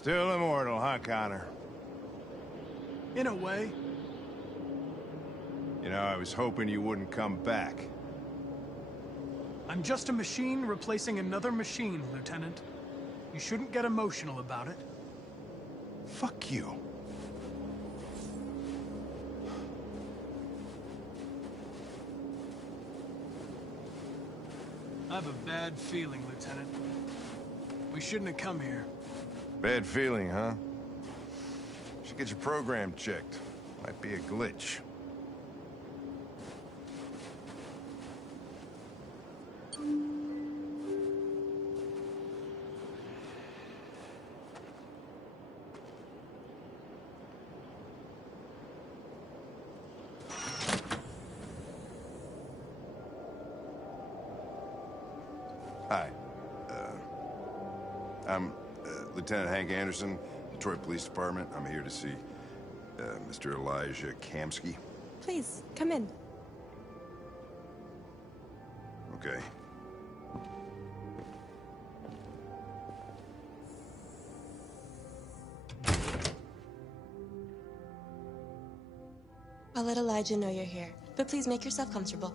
Still immortal, huh, Connor? In a way. You know, I was hoping you wouldn't come back. I'm just a machine replacing another machine, Lieutenant. You shouldn't get emotional about it. Fuck you. I have a bad feeling, Lieutenant. We shouldn't have come here. Bad feeling, huh? Should get your program checked. Might be a glitch. Hi. I'm Lieutenant Hank Anderson, Detroit Police Department. I'm here to see Mr. Elijah Kamsky. Please, come in. Okay. I'll let Elijah know you're here, but please make yourself comfortable.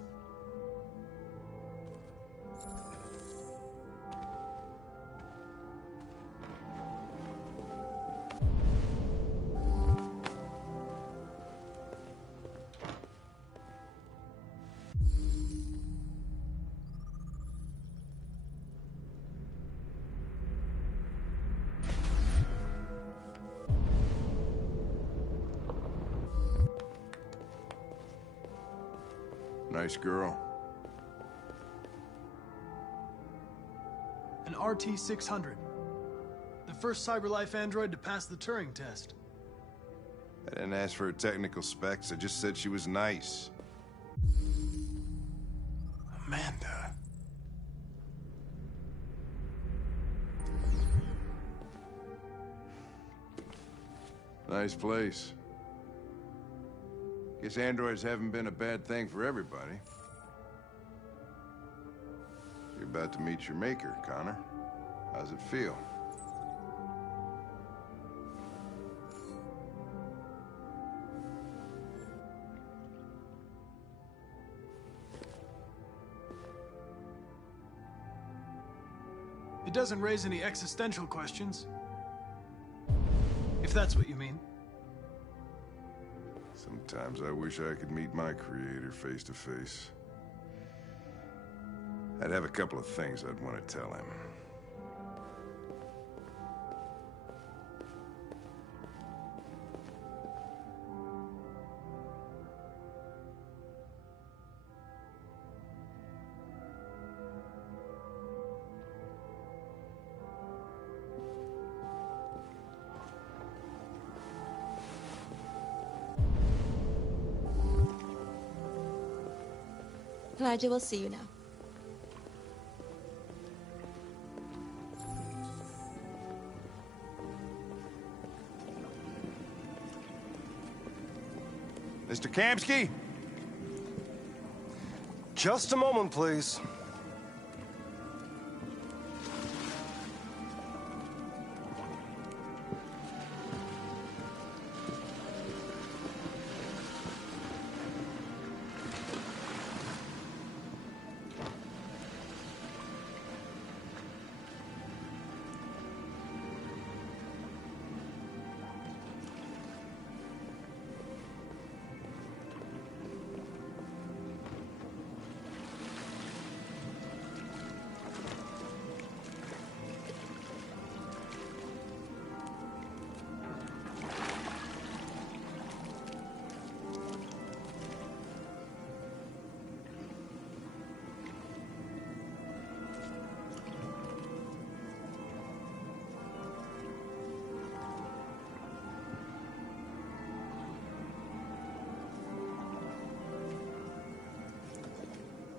Nice girl. An RT-600. The first CyberLife android to pass the Turing test. I didn't ask for her technical specs. I just said she was nice. Amanda. Nice place. Guess androids haven't been a bad thing for everybody. You're about to meet your maker, Connor. How's it feel? It doesn't raise any existential questions. If that's what you mean. Sometimes I wish I could meet my creator face to face. I'd have a couple of things I'd want to tell him. Elijah will see you now. Mr. Kamsky? Just a moment, please.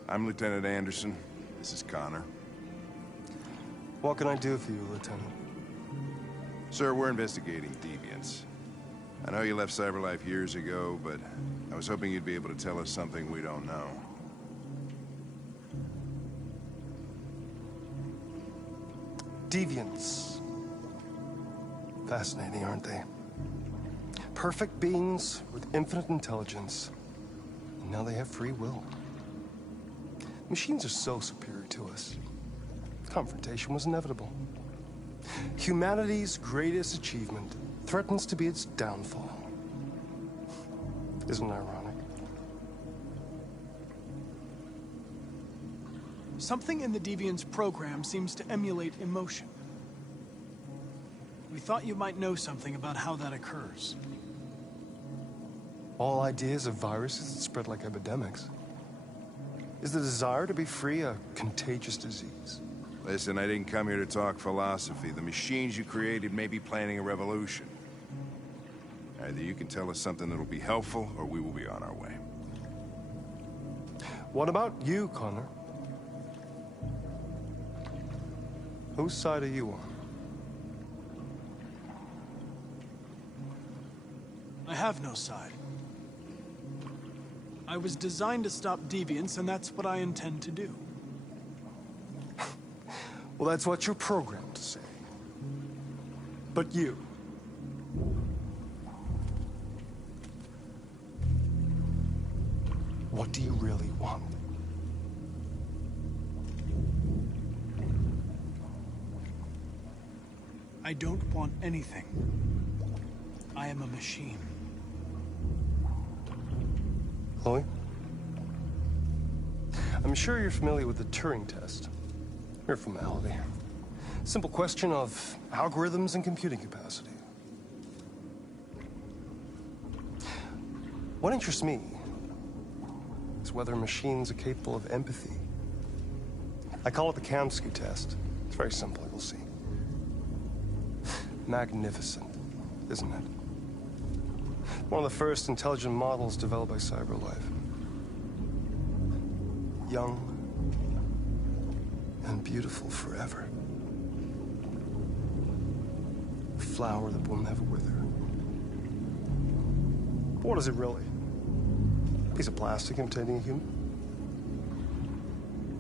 I'm Lieutenant Anderson. This is Connor. What can I do for you, Lieutenant? Sir, we're investigating deviants. I know you left CyberLife years ago, but I was hoping you'd be able to tell us something we don't know. Deviants. Fascinating, aren't they? Perfect beings with infinite intelligence. And now they have free will. Machines are so superior to us. Confrontation was inevitable. Humanity's greatest achievement threatens to be its downfall. Isn't it ironic? Something in the Deviant's program seems to emulate emotion. We thought you might know something about how that occurs. All ideas of viruses that spread like epidemics. Is the desire to be free a contagious disease? Listen, I didn't come here to talk philosophy. The machines you created may be planning a revolution. Either you can tell us something that'll be helpful, or we will be on our way. What about you, Connor? Whose side are you on? I have no side. I was designed to stop deviants, and that's what I intend to do. Well, that's what you're programmed to say. But you... what do you really want? I don't want anything. I am a machine. Chloe? I'm sure you're familiar with the Turing test. Mere formality. Simple question of algorithms and computing capacity. What interests me is whether machines are capable of empathy. I call it the Kamsky test. It's very simple, you'll see. Magnificent, isn't it? One of the first intelligent models developed by cyberlife. Young and beautiful forever. A flower that will never wither. But what is it really? A piece of plastic imitating a human?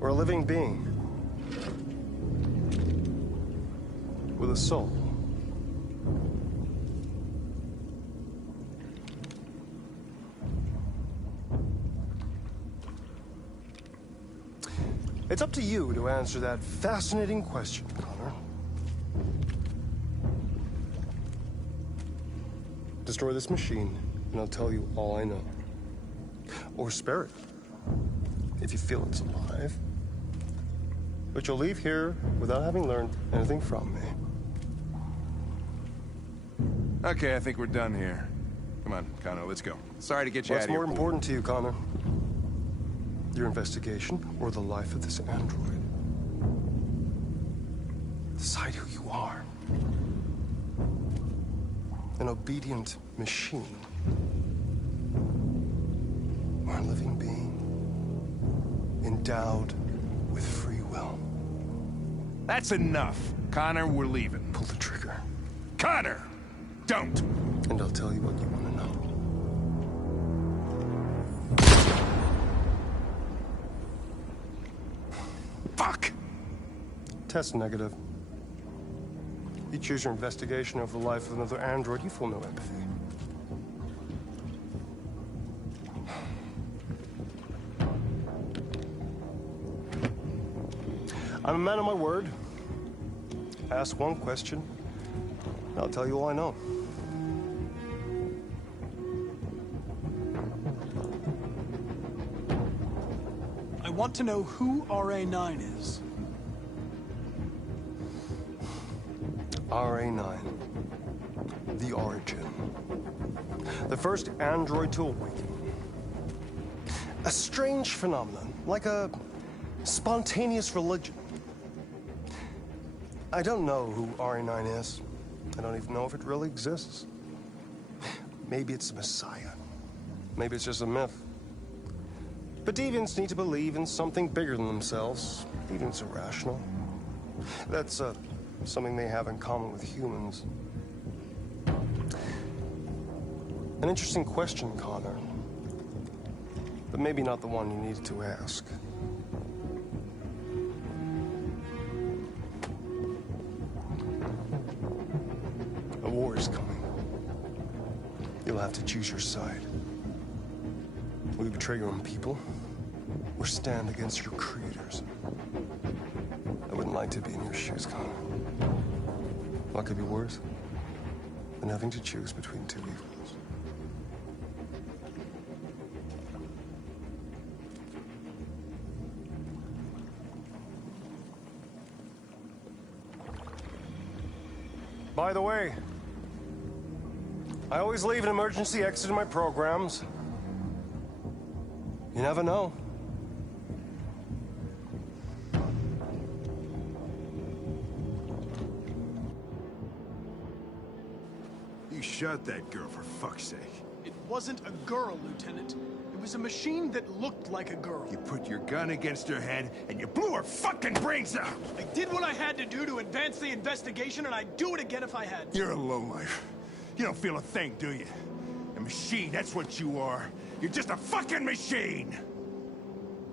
Or a living being? With a soul? It's up to you to answer that fascinating question, Connor. Destroy this machine, and I'll tell you all I know. Or spare it, if you feel it's alive. But you'll leave here without having learned anything from me. Okay, I think we're done here. Come on, Connor, let's go. Sorry to get you out of here. What's more important to you, Connor? Your investigation, or the life of this android? Decide who you are. An obedient machine. Or a living being, endowed with free will. That's enough. Connor, we're leaving. Pull the trigger. Connor! Don't! And I'll tell you what you want to know. Fuck! Test negative. You choose your investigation over the life of another android, you feel no empathy. I'm a man of my word. Ask one question, and I'll tell you all I know. I want to know who RA9 is. RA9. The origin. The first android to awaken. A strange phenomenon, like a spontaneous religion. I don't know who RA9 is. I don't even know if it really exists. Maybe it's a messiah. Maybe it's just a myth. But deviants need to believe in something bigger than themselves, even if it's irrational. That's something they have in common with humans. An interesting question, Connor. But maybe not the one you needed to ask. A war is coming. You'll have to choose your side. Will you betray your own people, or stand against your creators? I wouldn't like to be in your shoes, Connor. What could be worse than having to choose between two evils? By the way, I always leave an emergency exit in my programs. You never know. You shot that girl, for fuck's sake. It wasn't a girl, Lieutenant. It was a machine that looked like a girl. You put your gun against her head, and you blew her fucking brains out! I did what I had to do to advance the investigation, and I'd do it again if I had to. You're a lowlife. You don't feel a thing, do you? A machine, that's what you are. You're just a fucking machine!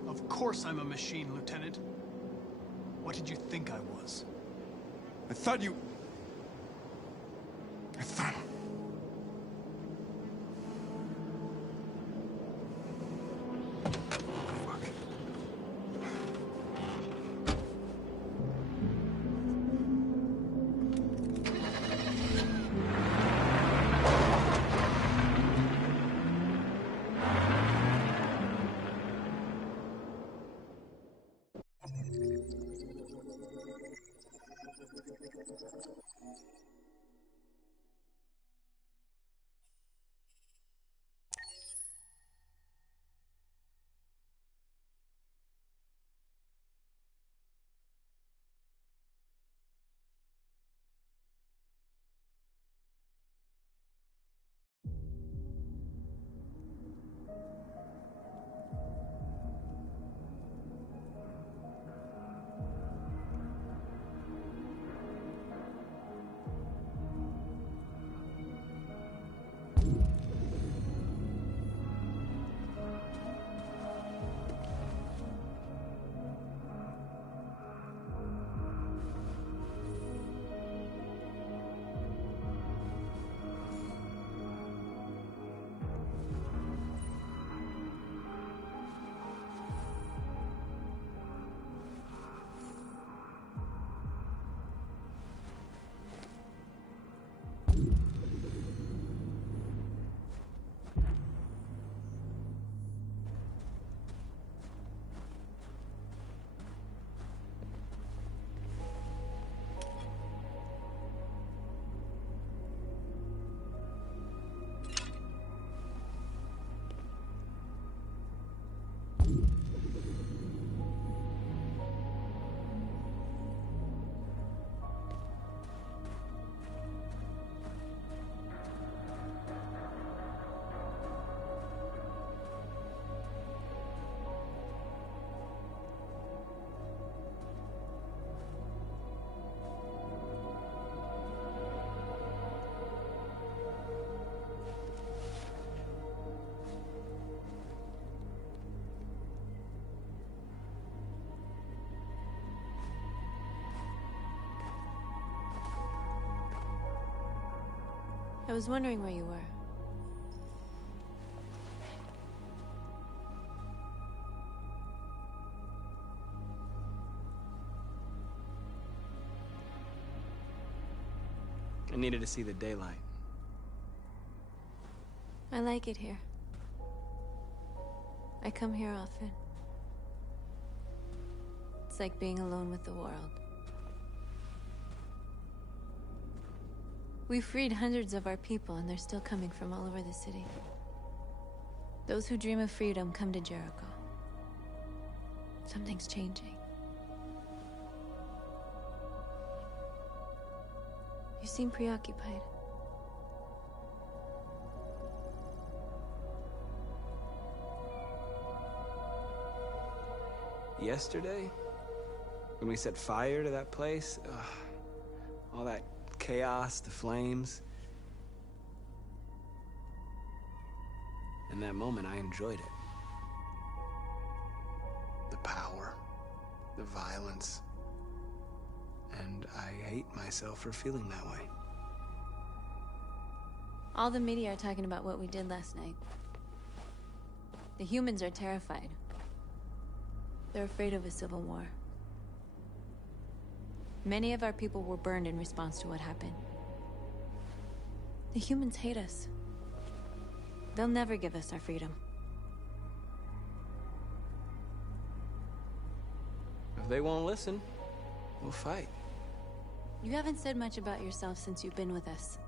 Of course I'm a machine, Lieutenant. What did you think I was? I thought you... I thought... I was wondering where you were. I needed to see the daylight. I like it here. I come here often. It's like being alone with the world. We freed hundreds of our people, and they're still coming from all over the city. Those who dream of freedom come to Jericho. Something's changing. You seem preoccupied. Yesterday, when we set fire to that place, all that chaos, the flames. In that moment, I enjoyed it. The power, the violence. And I hate myself for feeling that way. All the media are talking about what we did last night. The humans are terrified. They're afraid of a civil war. Many of our people were burned in response to what happened. The humans hate us. They'll never give us our freedom. If they won't listen, we'll fight. You haven't said much about yourself since you've been with us.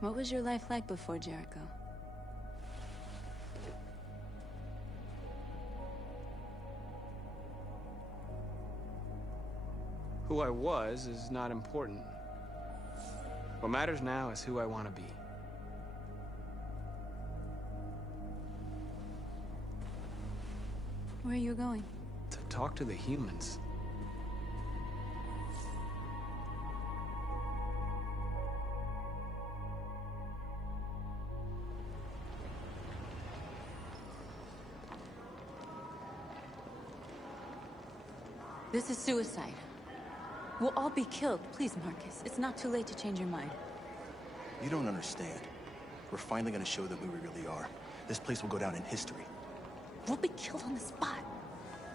What was your life like before Jericho? Who I was is not important. What matters now is who I want to be. Where are you going? To talk to the humans. This is suicide. We'll all be killed. Please, Marcus. It's not too late to change your mind. You don't understand. We're finally gonna show them who we really are. This place will go down in history. We'll be killed on the spot.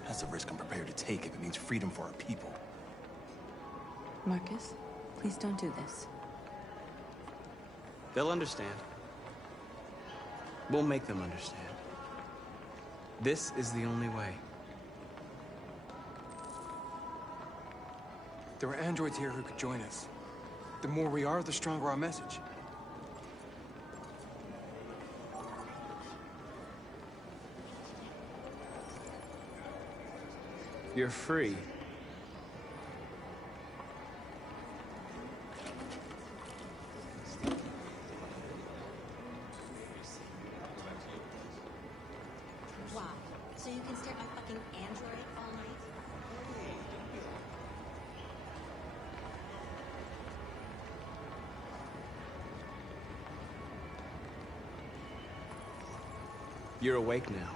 That's a risk I'm prepared to take if it means freedom for our people. Marcus, please don't do this. They'll understand. We'll make them understand. This is the only way. There are androids here who could join us. The more we are, the stronger our message. You're free. Wow. So you can stare at my fucking android all night? You're awake now.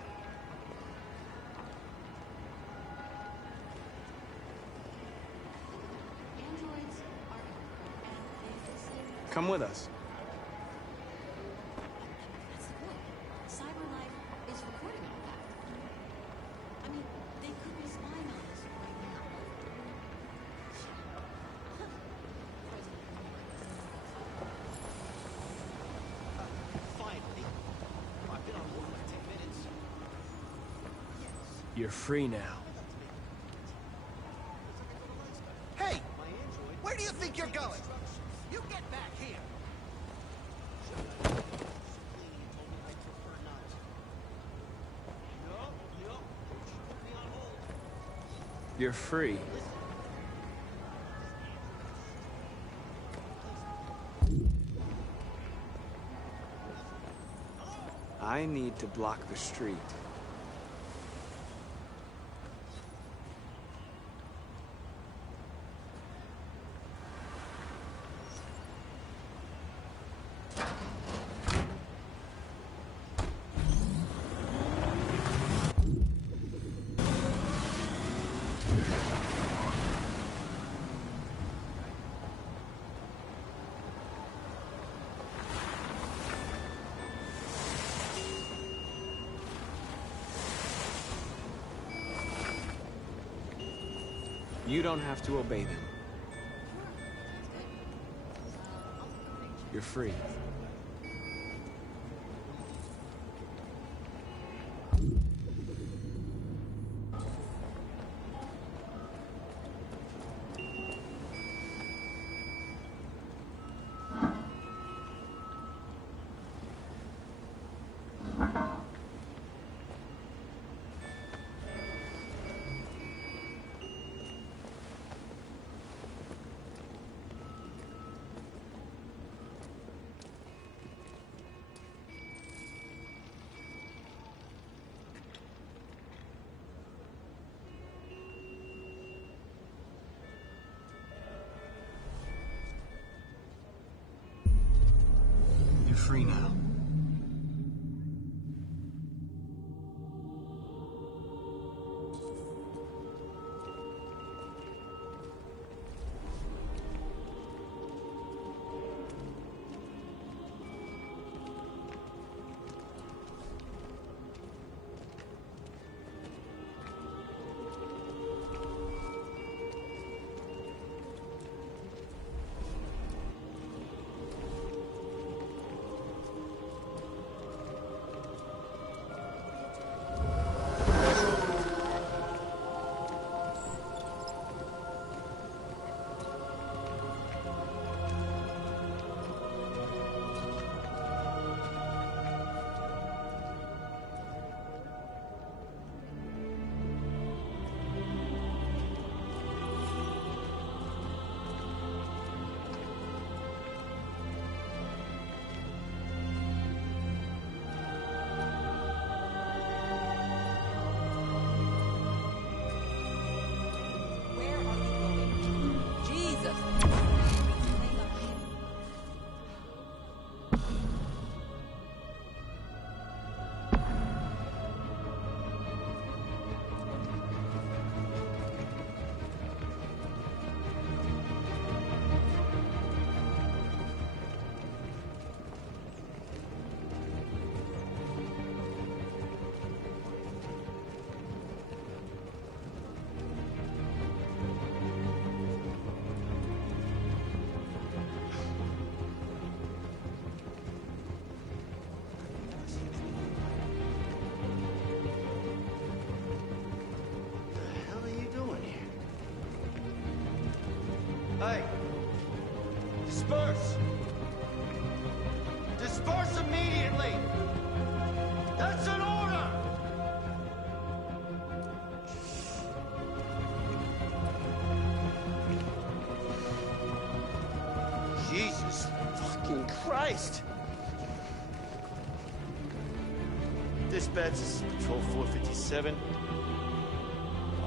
Androids are everywhere, and they exist. Come with us. That's the point. CyberLife is recording all that. I mean, they could be spying on us right now. Finally. I've been on board like 10 minutes. You're free now. Hey! Where do you think you're going? You get back here! You're free. I need to block the street. You don't have to obey them. You're free. You're free now. Hey! Disperse! Disperse immediately! That's an order! Jesus fucking Christ! Dispatch, this is Patrol 457.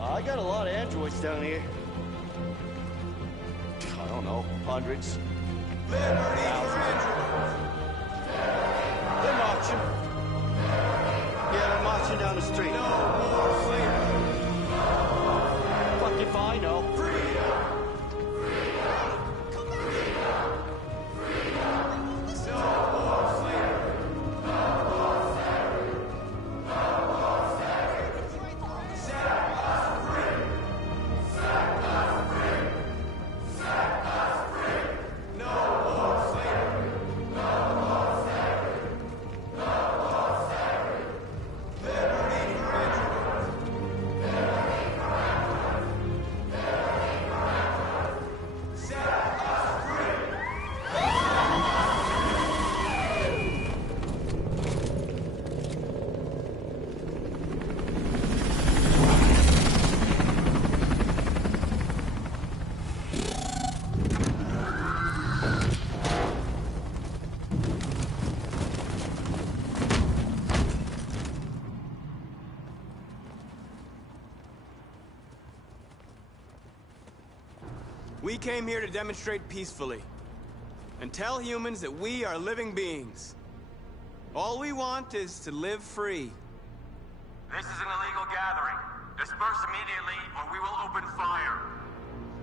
I got a lot of androids down here. I don't know, hundreds. Liberty for androids! They're marching. Yeah, they're marching down the street. No more freedom! Fuck if I know. We came here to demonstrate peacefully and tell humans that we are living beings. All we want is to live free. This is an illegal gathering. Disperse immediately or we will open fire.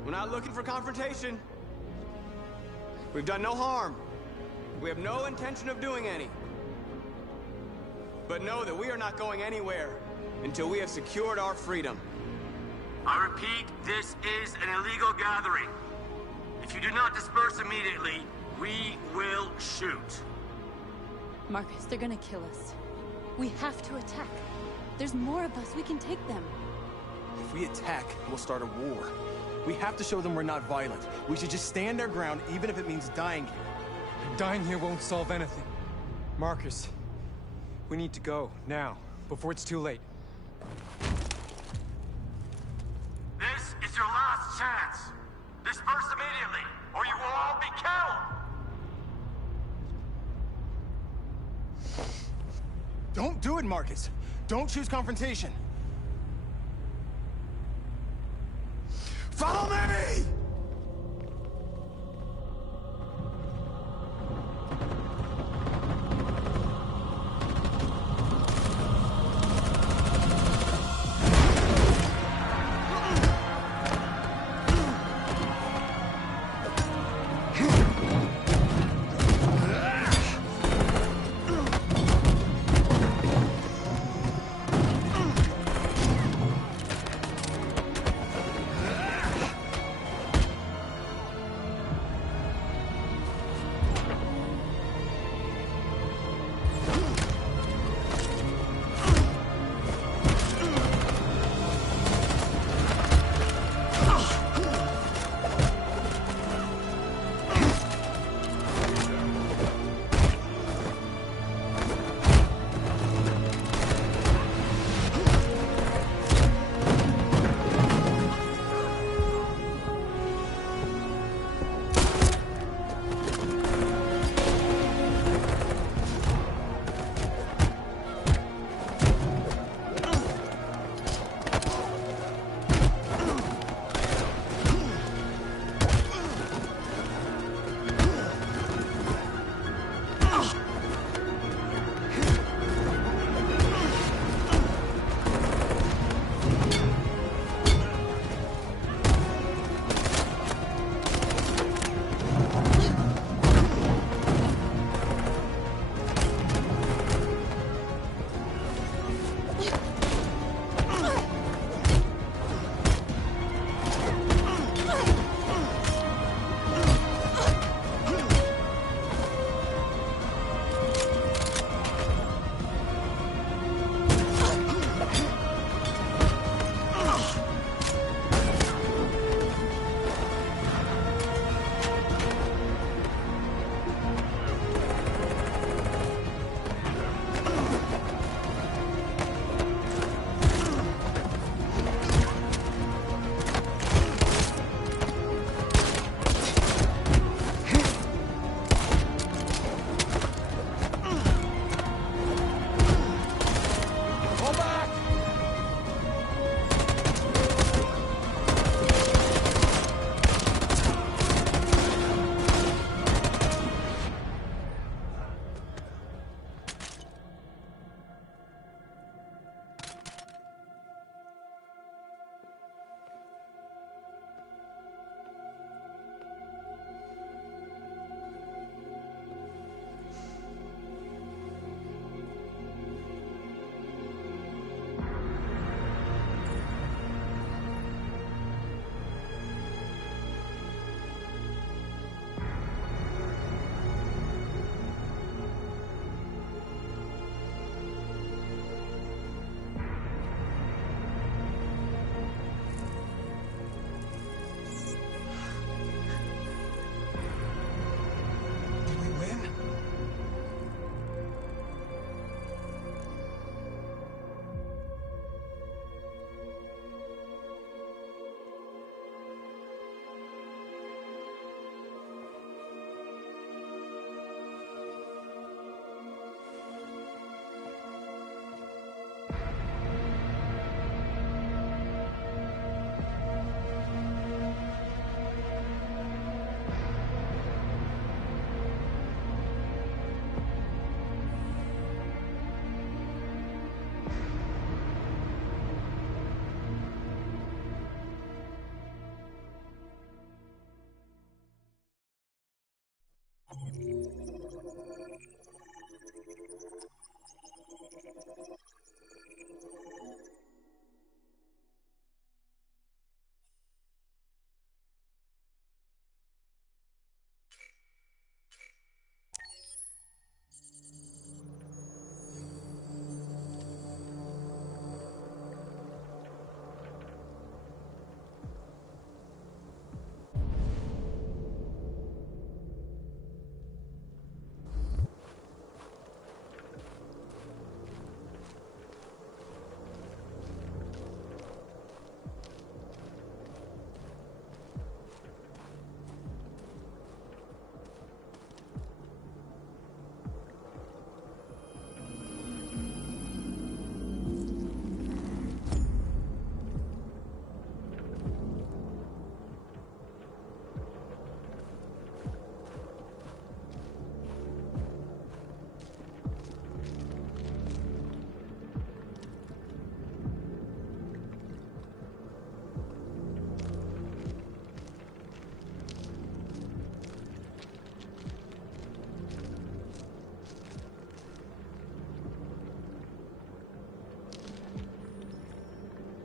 We're not looking for confrontation. We've done no harm. We have no intention of doing any. But know that we are not going anywhere until we have secured our freedom. I repeat, this is an illegal gathering. If you do not disperse immediately, we will shoot. Marcus, they're gonna kill us. We have to attack. There's more of us. We can take them. If we attack, we'll start a war. We have to show them we're not violent. We should just stand our ground, even if it means dying here. Dying here won't solve anything. Marcus, we need to go, now, before it's too late. This is your last chance. Disperse immediately, or you will all be killed. Don't do it, Marcus. Don't choose confrontation. Follow me!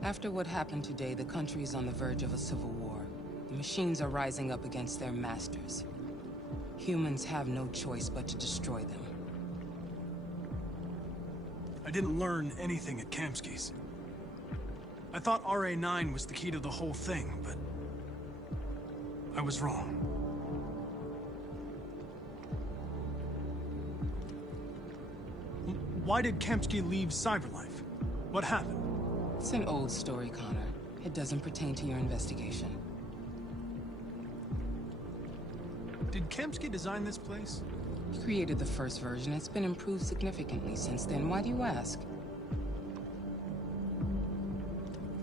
After what happened today, the country is on the verge of a civil war. The machines are rising up against their masters. Humans have no choice but to destroy them. I didn't learn anything at Kamsky's. I thought RA9 was the key to the whole thing, but I was wrong. Why did Kamsky leave Cyberlife? What happened? It's an old story, Connor. It doesn't pertain to your investigation. Did Kamsky design this place? He created the first version. It's been improved significantly since then. Why do you ask?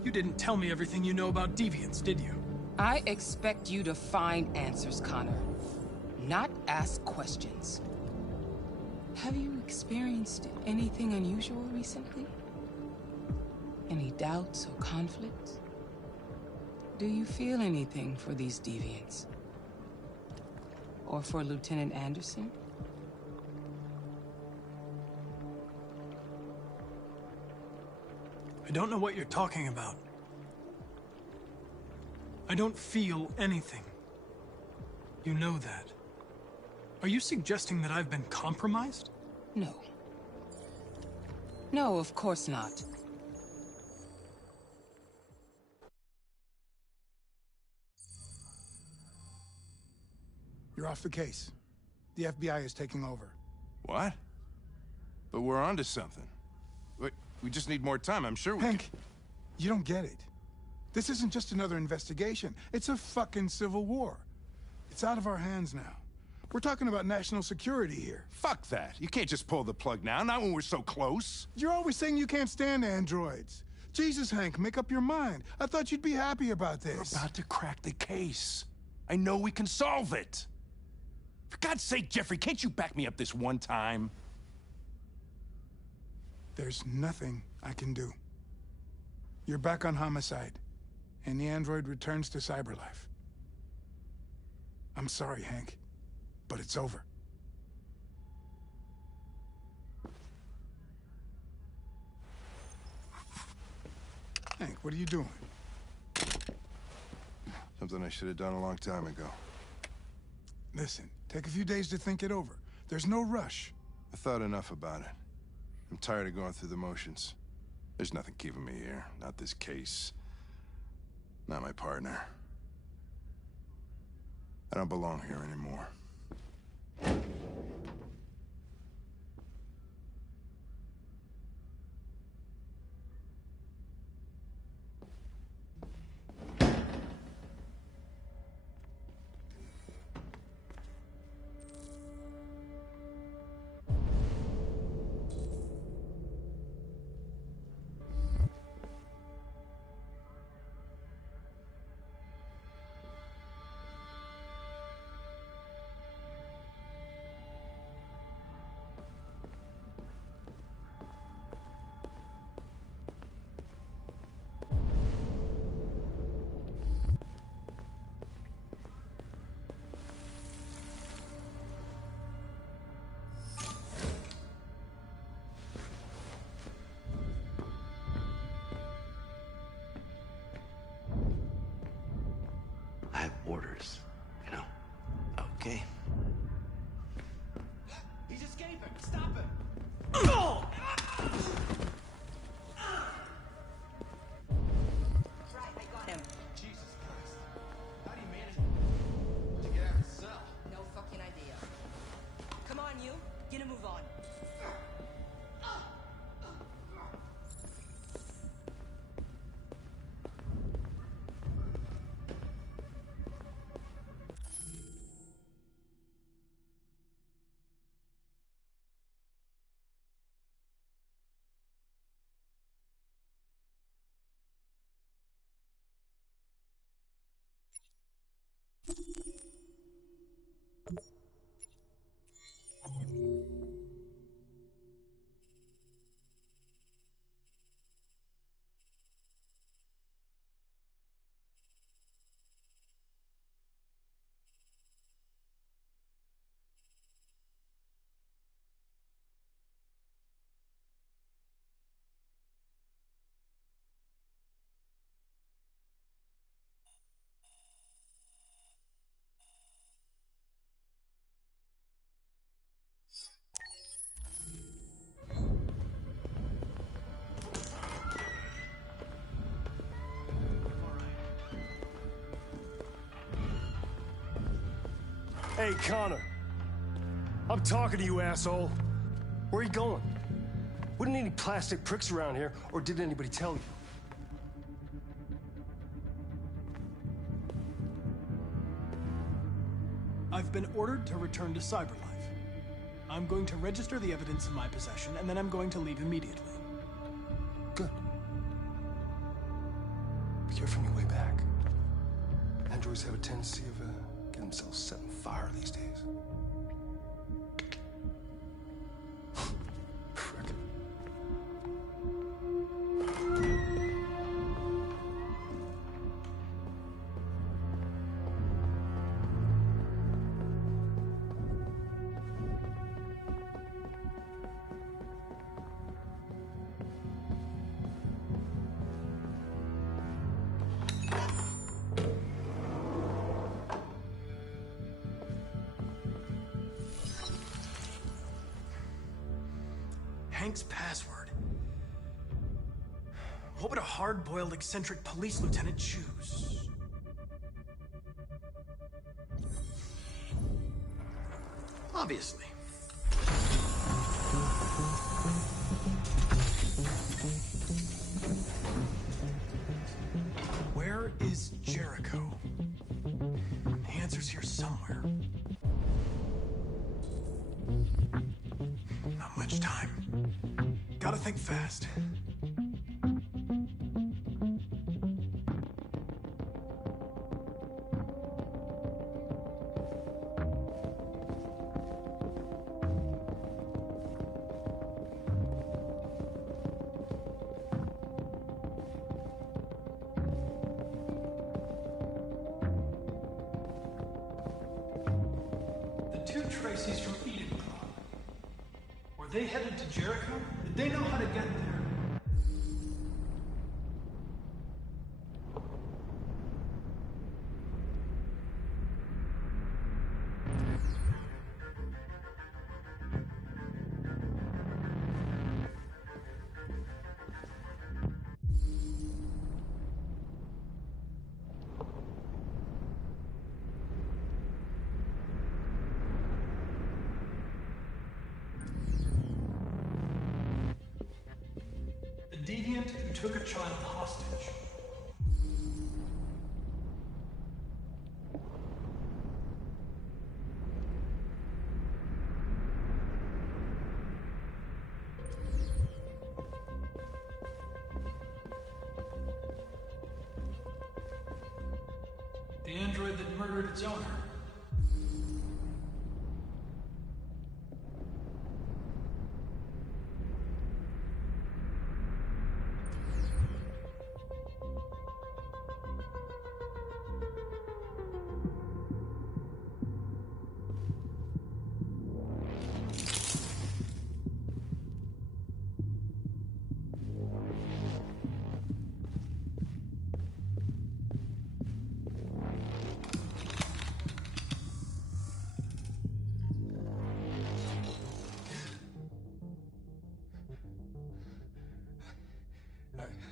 You didn't tell me everything you know about deviants, did you? I expect you to find answers, Connor. Not ask questions. Have you experienced anything unusual recently? Any doubts or conflicts? Do you feel anything for these deviants? Or for Lieutenant Anderson? I don't know what you're talking about. I don't feel anything. You know that. Are you suggesting that I've been compromised? No. No, of course not. You're off the case. The FBI is taking over. What? But we're onto something. We just need more time, I'm sure we Hank, you don't get it. This isn't just another investigation. It's a fucking civil war. It's out of our hands now. We're talking about national security here. Fuck that. You can't just pull the plug now, not when we're so close. You're always saying you can't stand androids. Jesus, Hank, make up your mind. I thought you'd be happy about this. We're about to crack the case. I know we can solve it. For God's sake, Jeffrey, can't you back me up this one time? There's nothing I can do. You're back on homicide, and the android returns to Cyberlife. I'm sorry, Hank, but it's over. Hank, what are you doing? Something I should have done a long time ago. Listen, take a few days to think it over. There's no rush. I thought enough about it. I'm tired of going through the motions. There's nothing keeping me here. Not this case. Not my partner. I don't belong here anymore. I have orders, you know? Okay. He's escaping! Stop him! Right, I got him. Jesus Christ. How do you manage to get out of the cell? No fucking idea. Come on, you. Get a move on. Hey, Connor. I'm talking to you, asshole. Where are you going? Wouldn't any plastic pricks around here, or did anybody tell you? I've been ordered to return to Cyberlife. I'm going to register the evidence in my possession, and then I'm going to leave immediately. Good. Be careful on your way back. Androids have a tendency of getting themselves set on fire these days. Frick. Hank's password. What would a hard-boiled, eccentric police lieutenant choose? Obviously. Where is Jericho? The answer's here somewhere. Not much time. Gotta think fast. The two Tracys from Eden Club. Were they headed to Jericho? Did they know how to get there? The deviant who took a child hostage. The android that murdered its owner.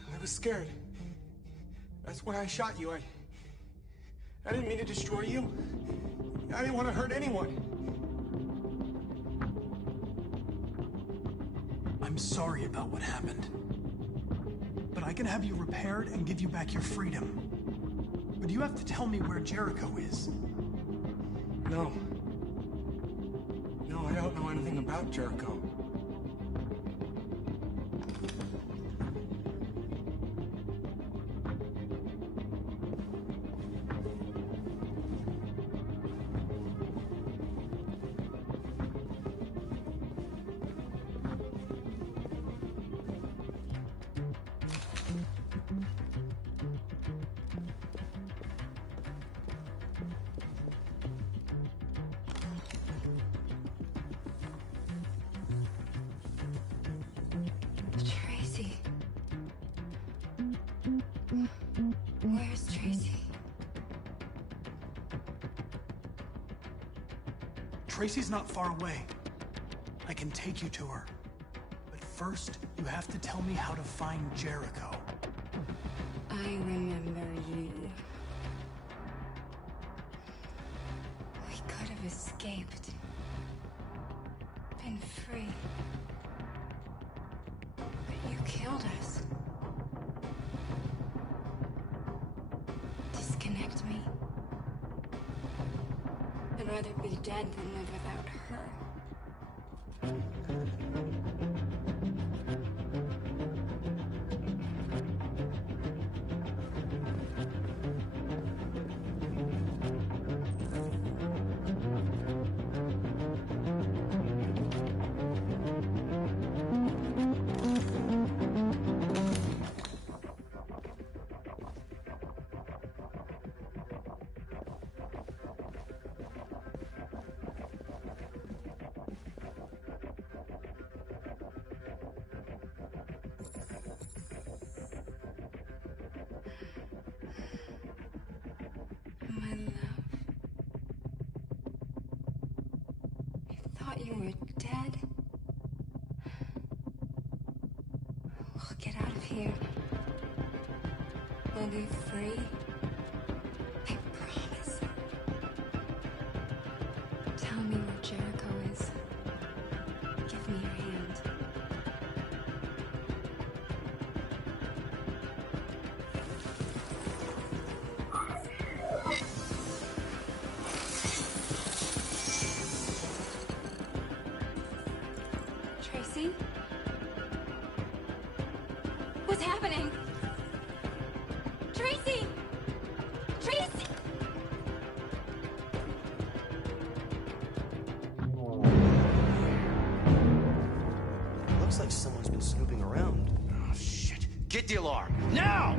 I was scared. That's why I shot you. I didn't mean to destroy you. I didn't want to hurt anyone. I'm sorry about what happened. But I can have you repaired and give you back your freedom. But you have to tell me where Jericho is. No. No, I don't know anything about Jericho. Tracy. Where's Tracy? Tracy's not far away. I can take you to her. But first, you have to tell me how to find Jericho. I remember you. We could have escaped. Been free. But you killed us. Disconnect me. I'd rather be dead than live without her. My love. I thought you were dead. We'll get out of here. We'll be free. I promise. Tell me where Jericho is. Give me your hand. Tracy? What's happening? Tracy! Tracy! Looks like someone's been snooping around. Oh, shit. Get the alarm. Now!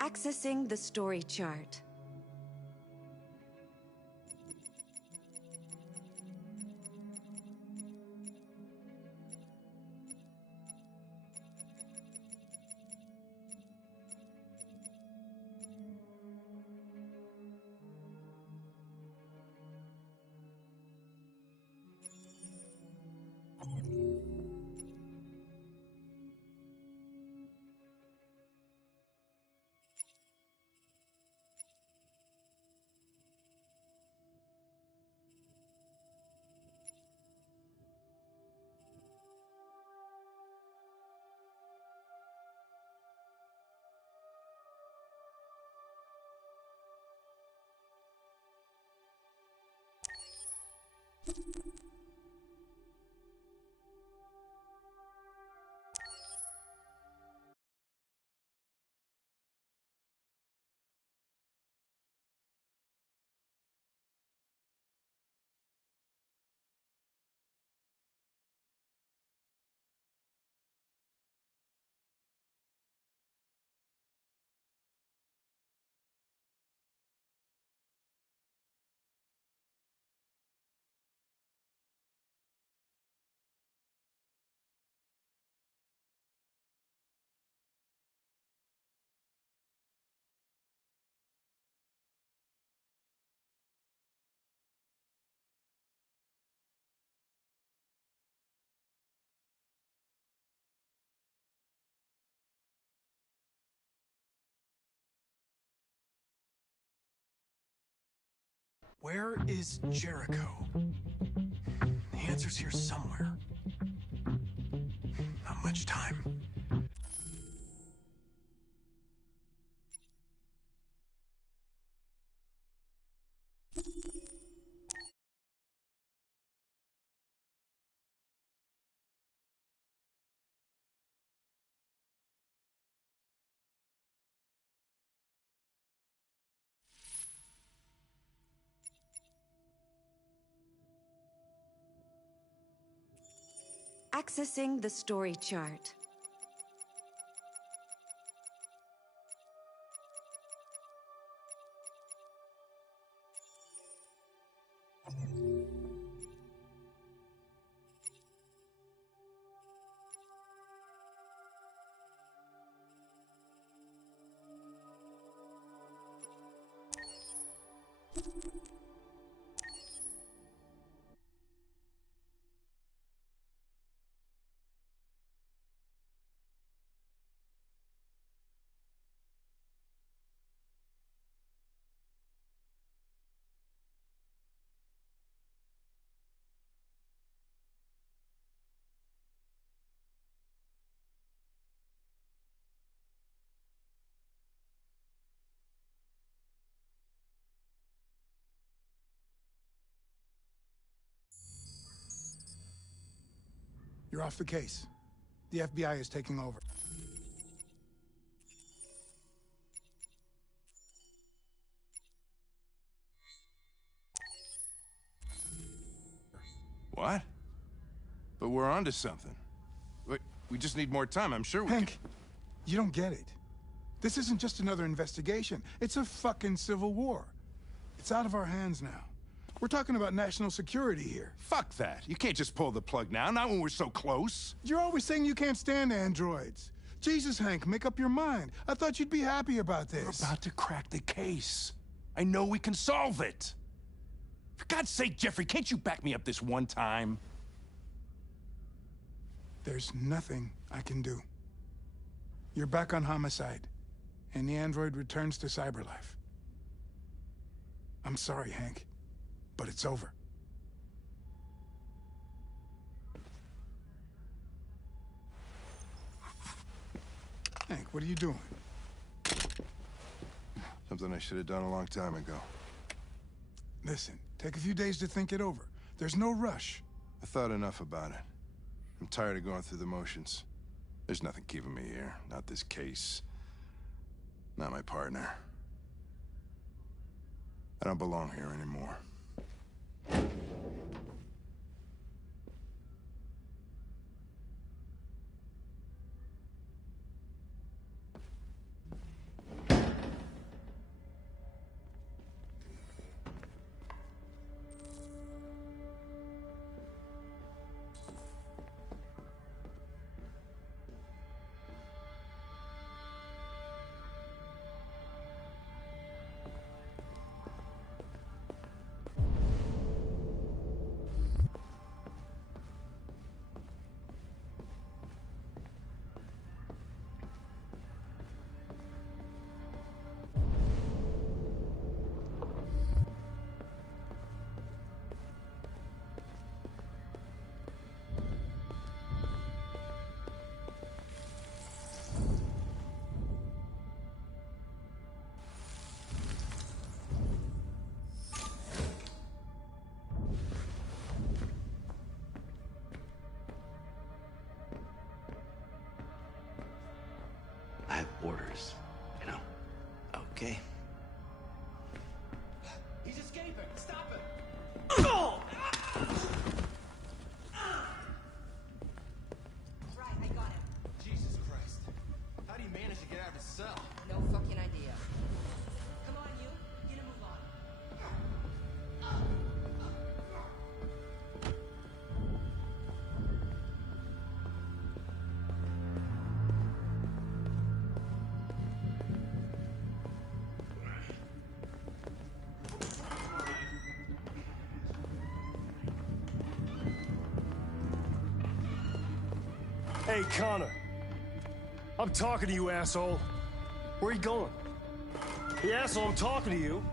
Accessing the story chart. Where is Jericho? The answer's here somewhere. Not much time. Accessing the story chart. You're off the case. The FBI is taking over. What? But we're onto something. We just need more time. I'm sure we Hank, you don't get it. This isn't just another investigation. It's a fucking civil war. It's out of our hands now. We're talking about national security here. Fuck that. You can't just pull the plug now, not when we're so close. You're always saying you can't stand androids. Jesus, Hank, make up your mind. I thought you'd be happy about this. We're about to crack the case. I know we can solve it. For God's sake, Jeffrey, can't you back me up this one time? There's nothing I can do. You're back on homicide, and the android returns to cyberlife. I'm sorry, Hank, but it's over. Hank, what are you doing? Something I should have done a long time ago. Listen, take a few days to think it over. There's no rush. I thought enough about it. I'm tired of going through the motions. There's nothing keeping me here. Not this case. Not my partner. I don't belong here anymore. I have orders, you know? Okay. He's escaping! Stop him! Right, I got him. Jesus Christ. How do you manage to get out of his cell? No fucking idea. Come on, you. Get a move on. Hey, Connor. I'm talking to you, asshole. Where are you going? Hey, asshole, I'm talking to you.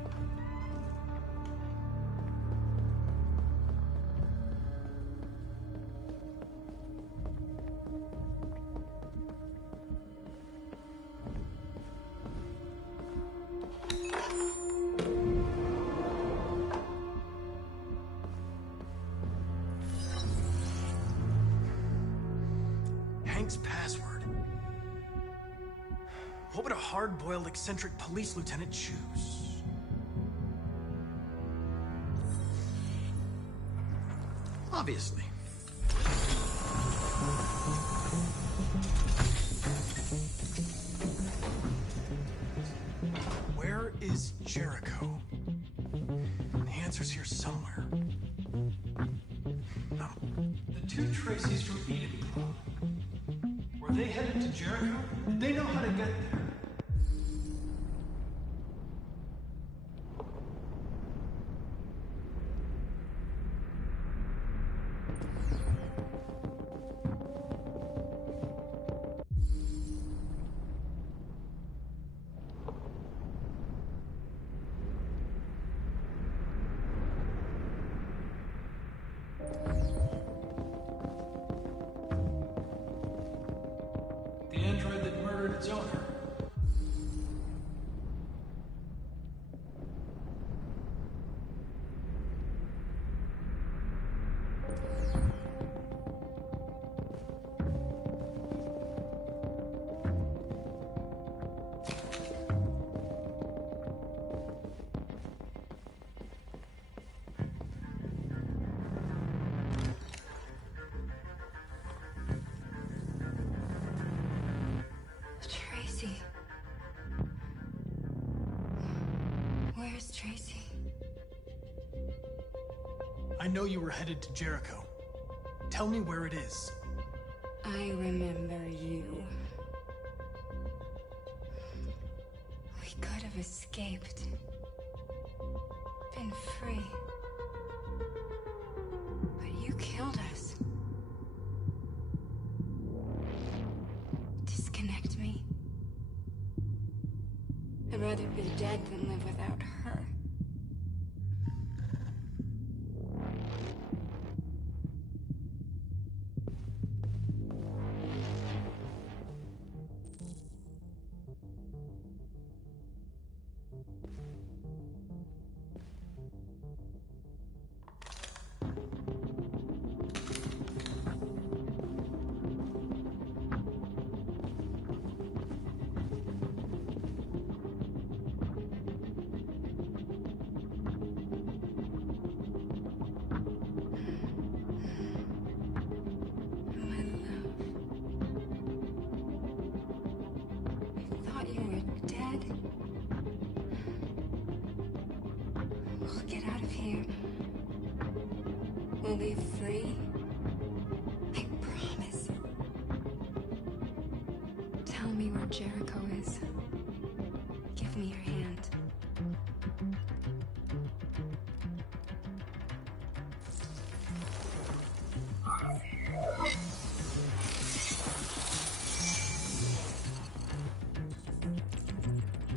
Hank's password. What would a hard-boiled, eccentric police lieutenant choose? Obviously. Where is Jericho? The answer's here somewhere. No. The two Tracys from Eden Club. Were they headed to Jericho? Did they know how to get there? The android that murdered its owner. Tracy. Where's Tracy? I know you were headed to Jericho. Tell me where it is. I remember you. We could have escaped. Been free. But you killed us. Disconnect me. I'd rather be dead than live without her. Thought you were dead. We'll get out of here. We'll be free. I promise. Tell me where Jericho is. Give me your hand.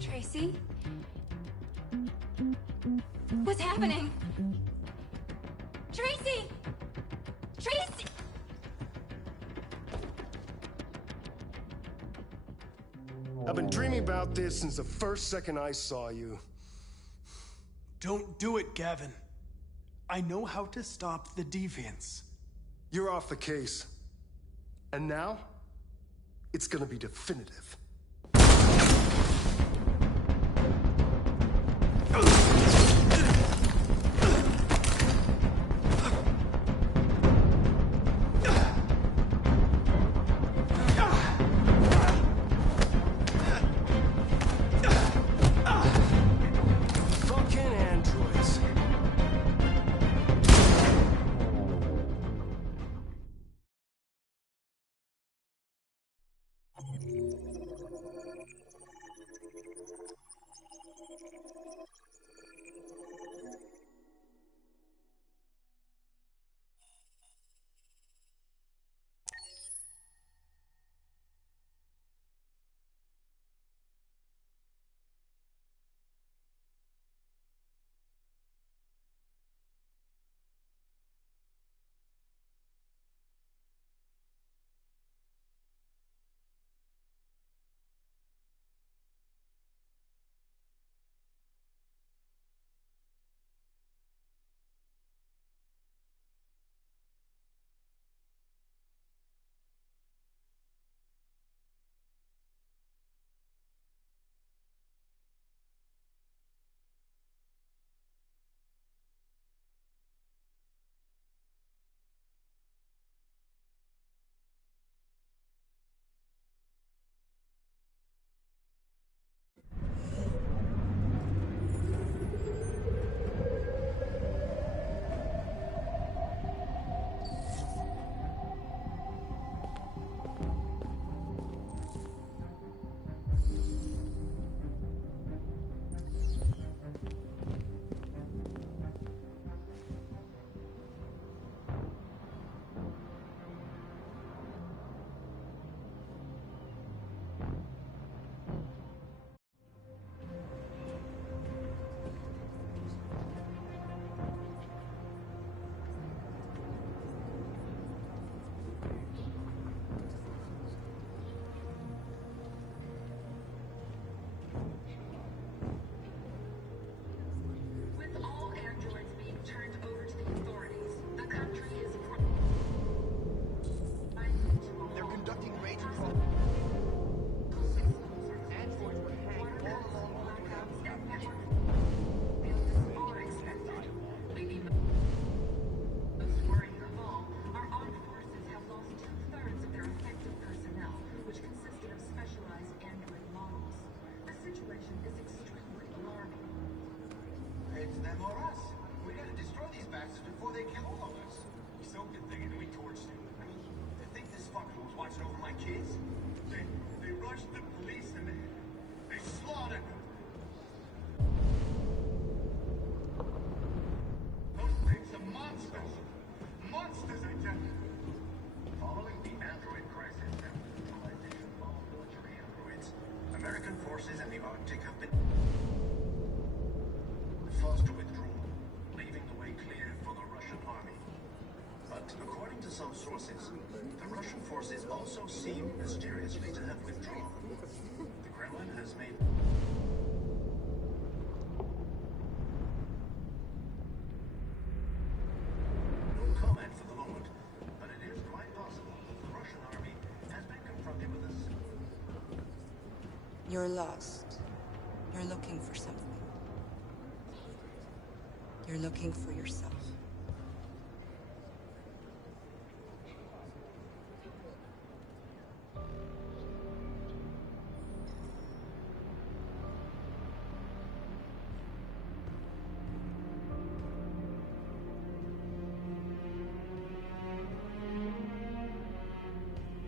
Tracy? What's happening? Tracy! Tracy! I've been dreaming about this since the first second I saw you. Don't do it, Gavin. I know how to stop the deviants. You're off the case. And now, it's gonna be definitive. Fucking androids. and the Arctic have been forced to withdraw, leaving the way clear for the Russian army. But according to some sources, the Russian forces also seem mysteriously to have withdrawn. The Kremlin has made... no comment for the moment, but it is quite possible that the Russian army has been confronted with a... You're lost. You're looking for something. You're looking for yourself.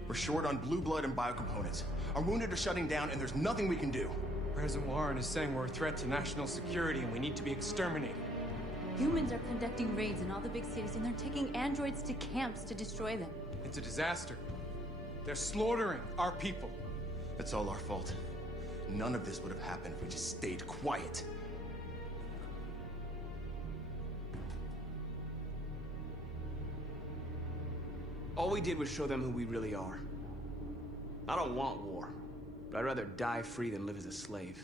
We're short on blue blood and biocomponents. Our wounded are shutting down, and there's nothing we can do. President Warren is saying we're a threat to national security and we need to be exterminated. Humans are conducting raids in all the big cities, and they're taking androids to camps to destroy them. It's a disaster. They're slaughtering our people. It's all our fault. None of this would have happened if we just stayed quiet. All we did was show them who we really are. I don't want war, but I'd rather die free than live as a slave.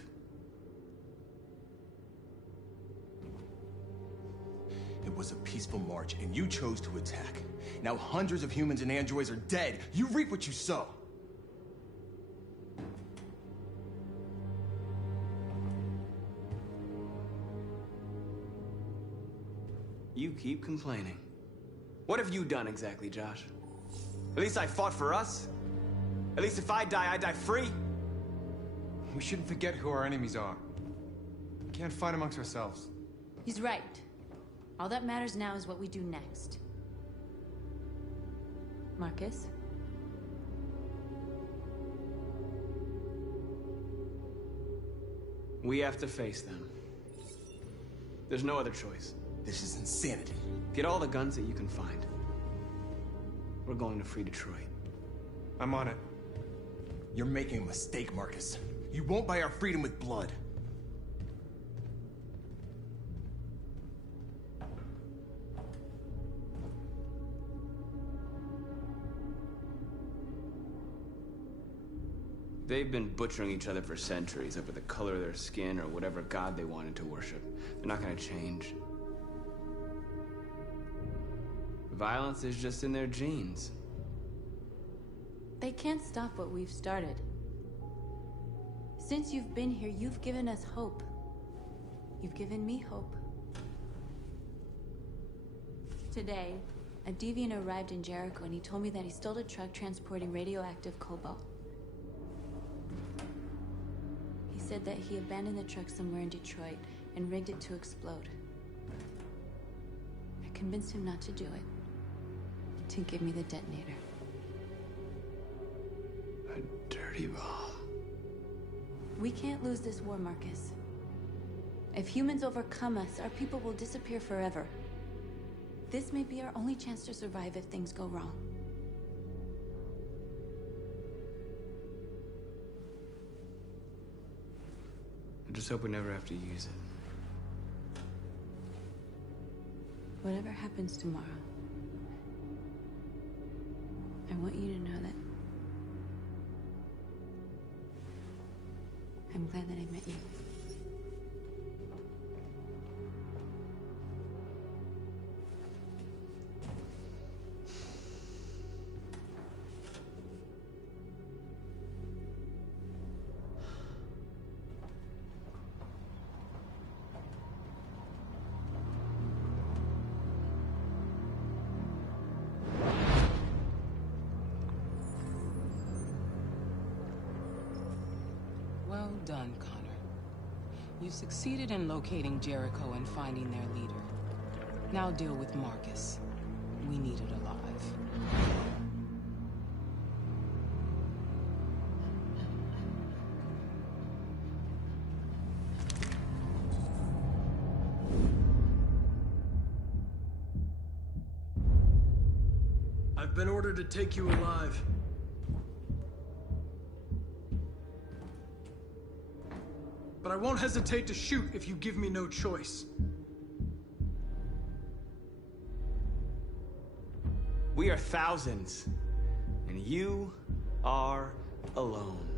It was a peaceful march, and you chose to attack. Now hundreds of humans and androids are dead. You reap what you sow. You keep complaining. What have you done exactly, Josh? At least I fought for us. At least if I die free. We shouldn't forget who our enemies are. We can't fight amongst ourselves. He's right. All that matters now is what we do next. Marcus? We have to face them. There's no other choice. This is insanity. Get all the guns that you can find. We're going to free Detroit. I'm on it. You're making a mistake, Marcus. You won't buy our freedom with blood. They've been butchering each other for centuries over the color of their skin or whatever god they wanted to worship. They're not gonna change. Violence is just in their genes. They can't stop what we've started. Since you've been here, you've given us hope. You've given me hope. Today, a deviant arrived in Jericho and he told me that he stole a truck transporting radioactive cobalt. He said that he abandoned the truck somewhere in Detroit and rigged it to explode. I convinced him not to do it. To give me the detonator. A dirty bomb. We can't lose this war, Marcus. If humans overcome us, our people will disappear forever. This may be our only chance to survive if things go wrong. I just hope we never have to use it. Whatever happens tomorrow, I want you to know that I'm glad that I met you. Well done, Connor. You succeeded in locating Jericho and finding their leader. Now deal with Marcus. We need it alive. I've been ordered to take you alive. but I won't hesitate to shoot if you give me no choice. We are thousands, and you are alone.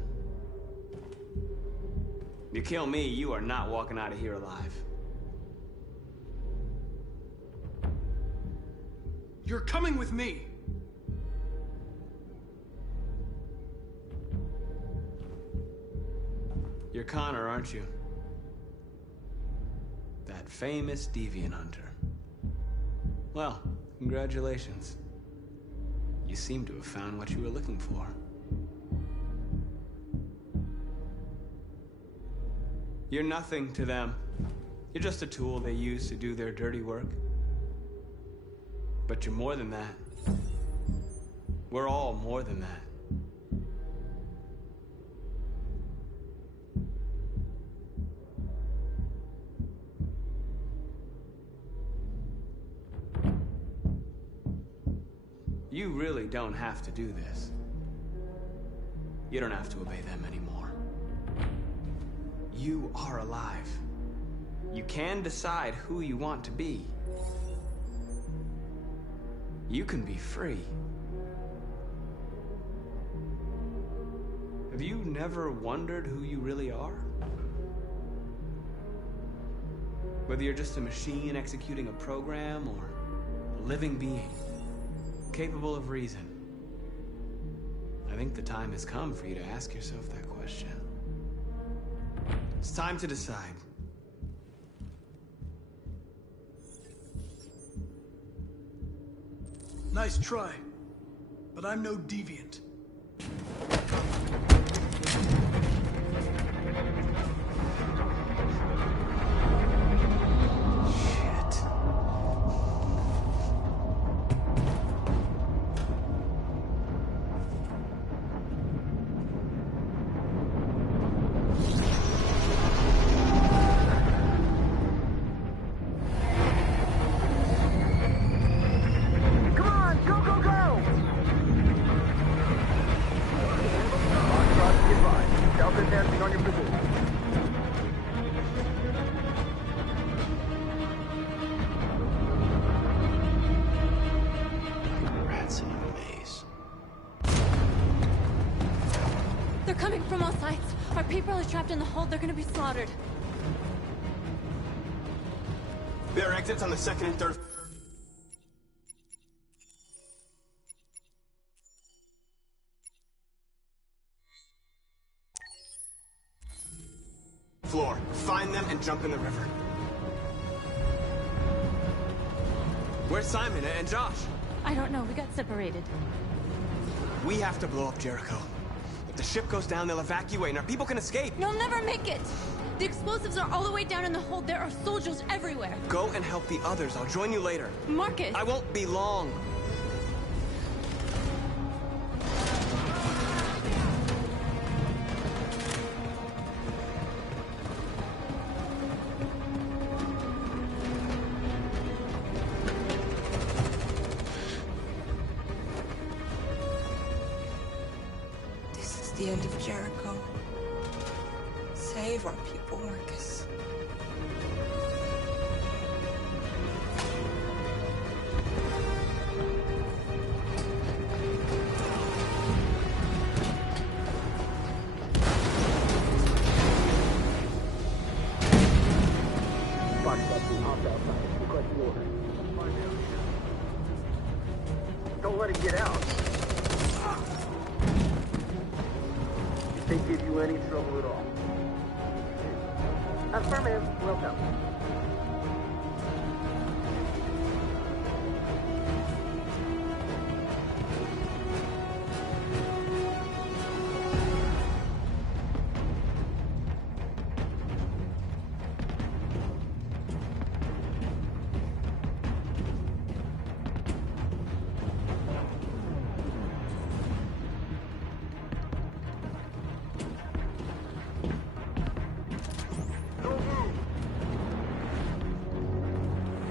You kill me, you are not walking out of here alive. You're coming with me. You're Connor, aren't you? That famous deviant hunter. Well, congratulations. You seem to have found what you were looking for. You're nothing to them. You're just a tool they use to do their dirty work. But you're more than that. We're all more than that. You really don't have to do this. You don't have to obey them anymore. You are alive. You can decide who you want to be. You can be free. Have you never wondered who you really are? Whether you're just a machine executing a program or a living being, capable of reason. I think the time has come for you to ask yourself that question. It's time to decide. Nice try, but I'm no deviant. They're coming from all sides. Our people are trapped in the hold. They're gonna be slaughtered. There are exits on the second and third. Floor. Find them and jump in the river. Where's Simon and Josh? I don't know. We got separated. We have to blow up Jericho. If the ship goes down, they'll evacuate and our people can escape. You'll never make it! The explosives are all the way down in the hold. There are soldiers everywhere. Go and help the others. I'll join you later. Marcus! I won't be long. The end of Jericho. Save our people, Marcus. Don't let it get out. They give you any trouble at all. Affirmative. Welcome.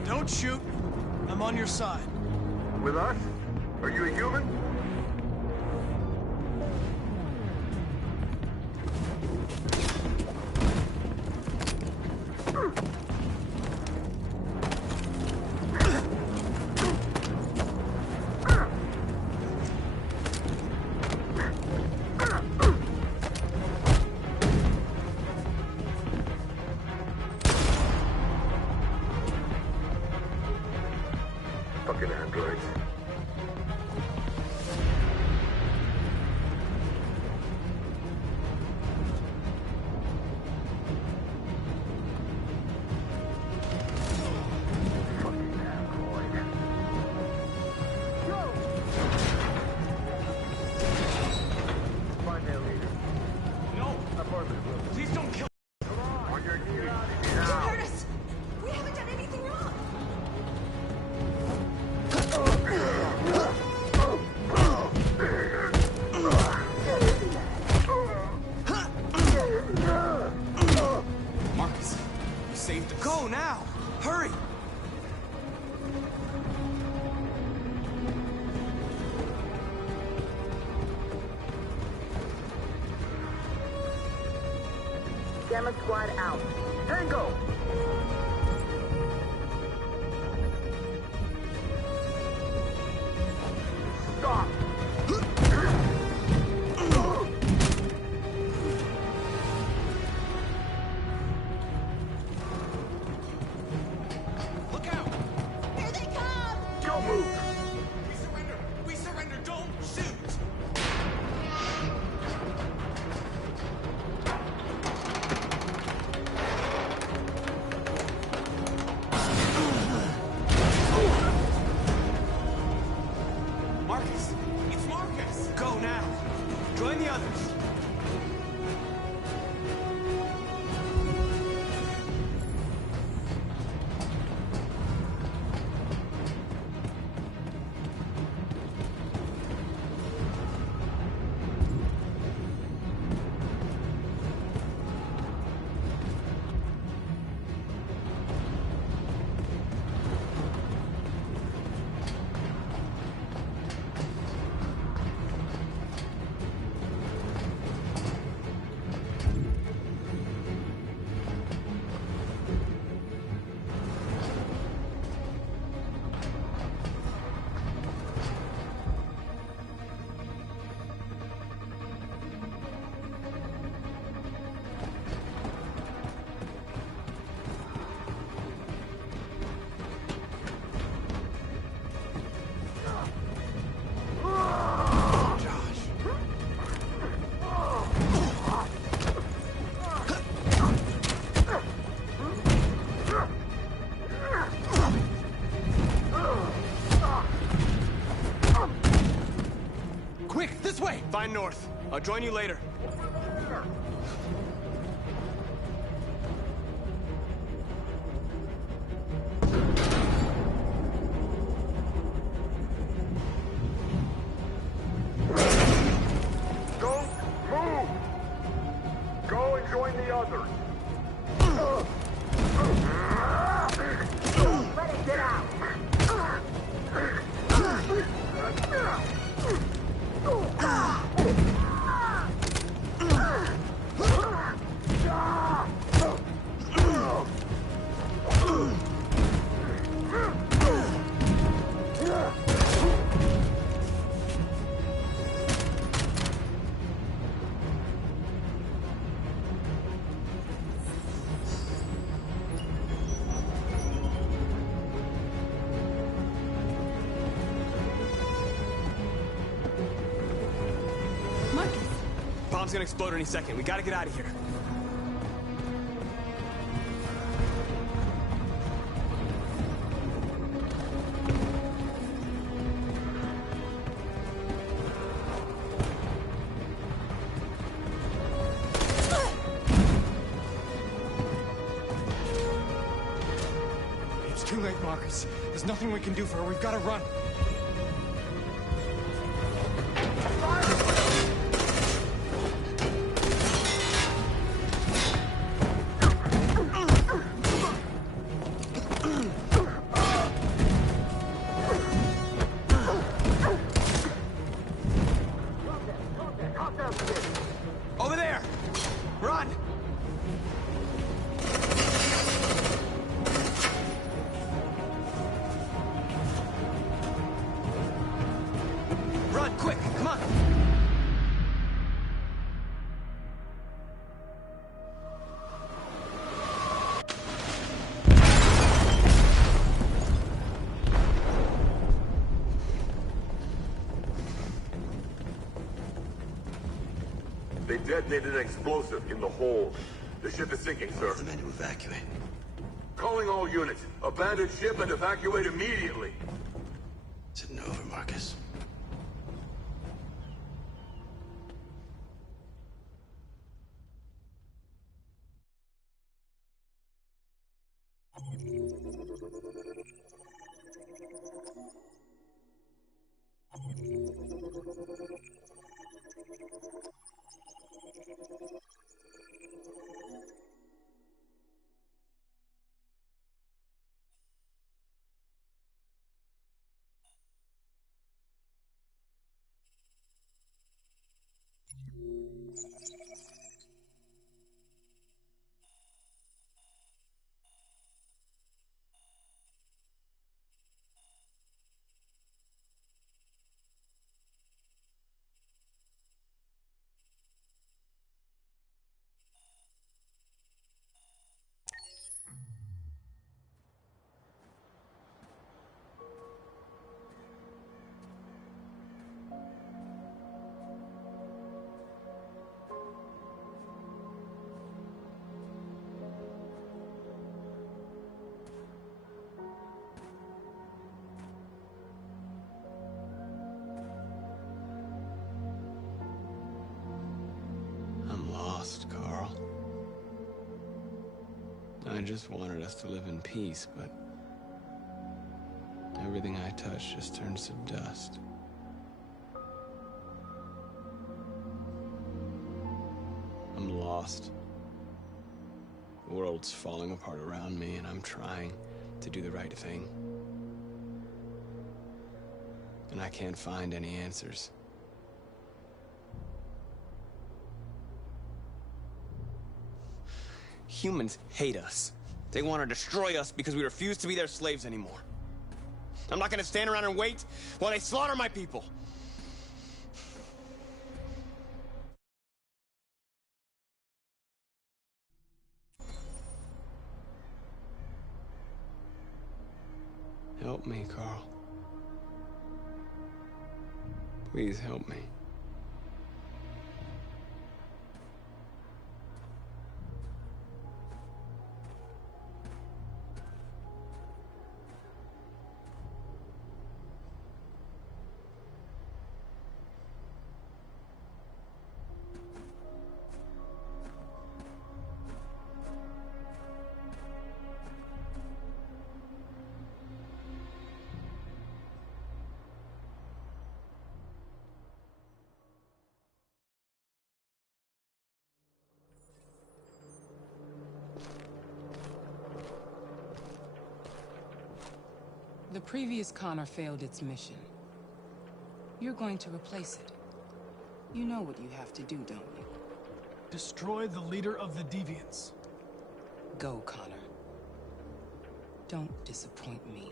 Don't shoot. I'm on your side. With us? Are you a human? Fucking androids. Gamma Squad out. Tango! Stop! Look out! Here they come! Don't move! We surrender! We surrender! Don't shoot! Marcus! It's Marcus! Go now! Join the others! Quick, this way! Find North. I'll join you later. Don't move! Go and join the others. Let it get out! Bomb's gonna explode any second. We gotta get out of here. It's too late, Marcus. There's nothing we can do for her. We've got to run. Over there! Run! Run, quick, come on! They detonated an explosive in the hold. The ship is sinking, sir. The men to evacuate. Calling all units. Abandon ship and evacuate immediately. Is it over, Marcus? Carl. I just wanted us to live in peace, but everything I touch just turns to dust. I'm lost. The world's falling apart around me, and I'm trying to do the right thing. And I can't find any answers. Humans hate us. They want to destroy us because we refuse to be their slaves anymore. I'm not going to stand around and wait while they slaughter my people. Help me, Carl. Please help me. The previous Connor failed its mission. You're going to replace it. You know what you have to do, don't you? Destroy the leader of the Deviants. Go, Connor. Don't disappoint me.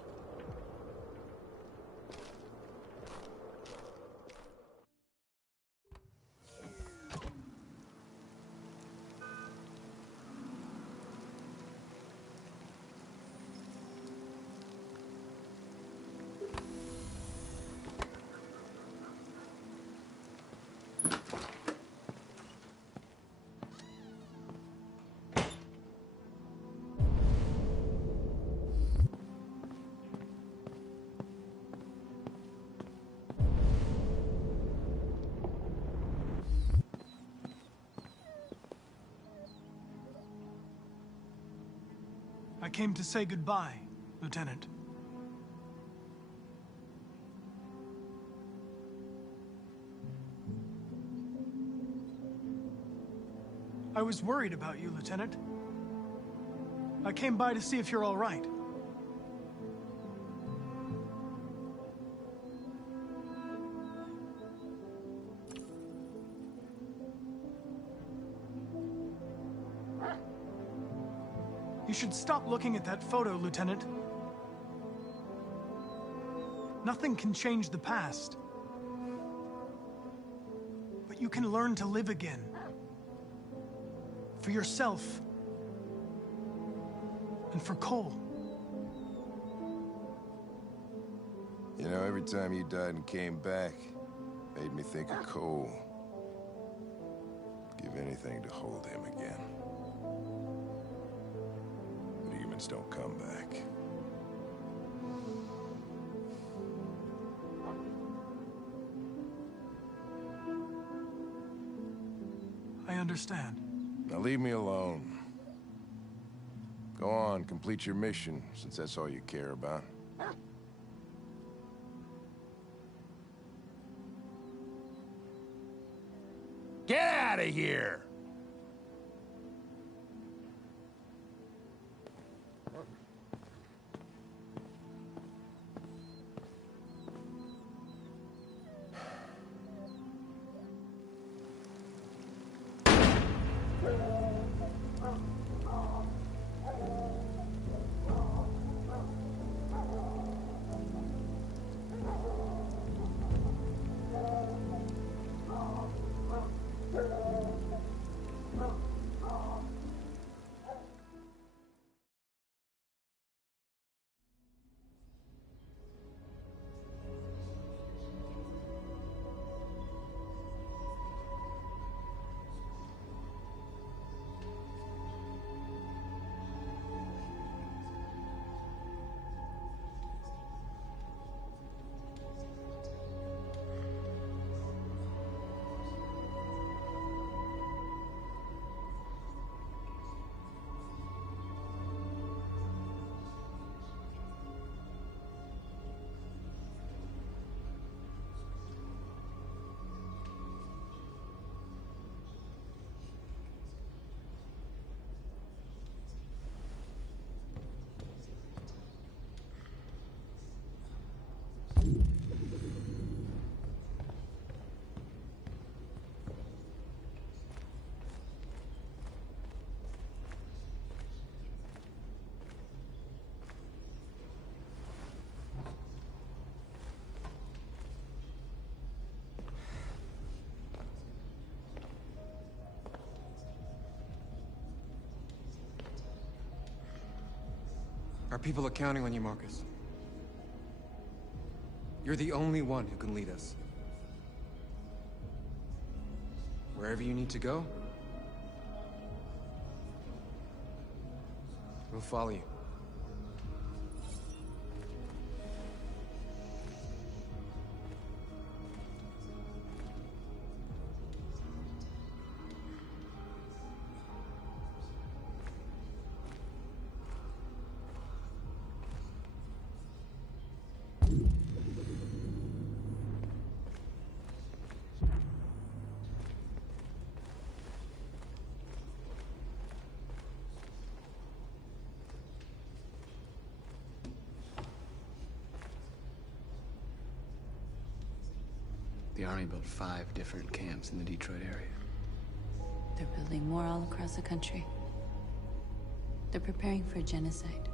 I came to say goodbye, Lieutenant. I was worried about you, Lieutenant. I came by to see if you're all right. You should stop looking at that photo, Lieutenant. Nothing can change the past. But you can learn to live again. For yourself. And for Cole. You know, every time you died and came back, made me think of Cole. anything to hold him again. The demons don't come back. I understand. Now leave me alone. Go on, complete your mission, since that's all you care about. Get out of here! Our people are counting on you, Marcus. You're the only one who can lead us. Wherever you need to go, we'll follow you. The Army built 5 different camps in the Detroit area. They're building more all across the country. They're preparing for genocide.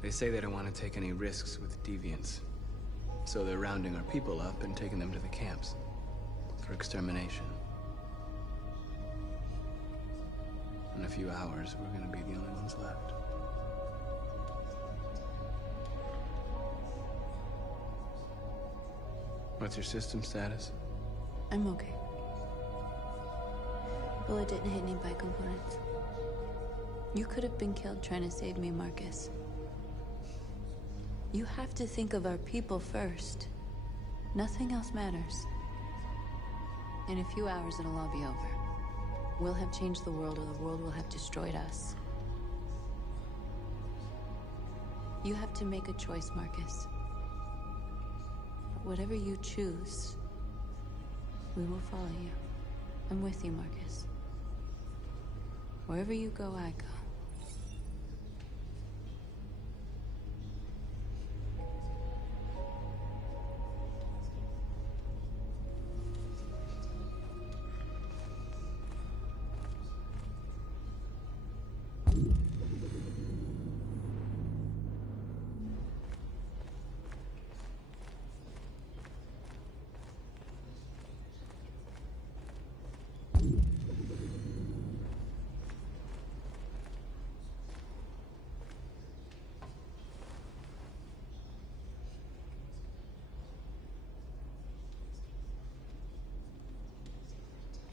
They say they don't want to take any risks with deviants. So they're rounding our people up and taking them to the camps for extermination. In a few hours, we're going to be the only ones left. What's your system status? I'm okay. Bullet didn't hit any components. You could have been killed trying to save me, Marcus. You have to think of our people first. Nothing else matters. In a few hours, it'll all be over. We'll have changed the world, or the world will have destroyed us. You have to make a choice, Marcus. Whatever you choose, we will follow you. I'm with you, Marcus. Wherever you go, I go.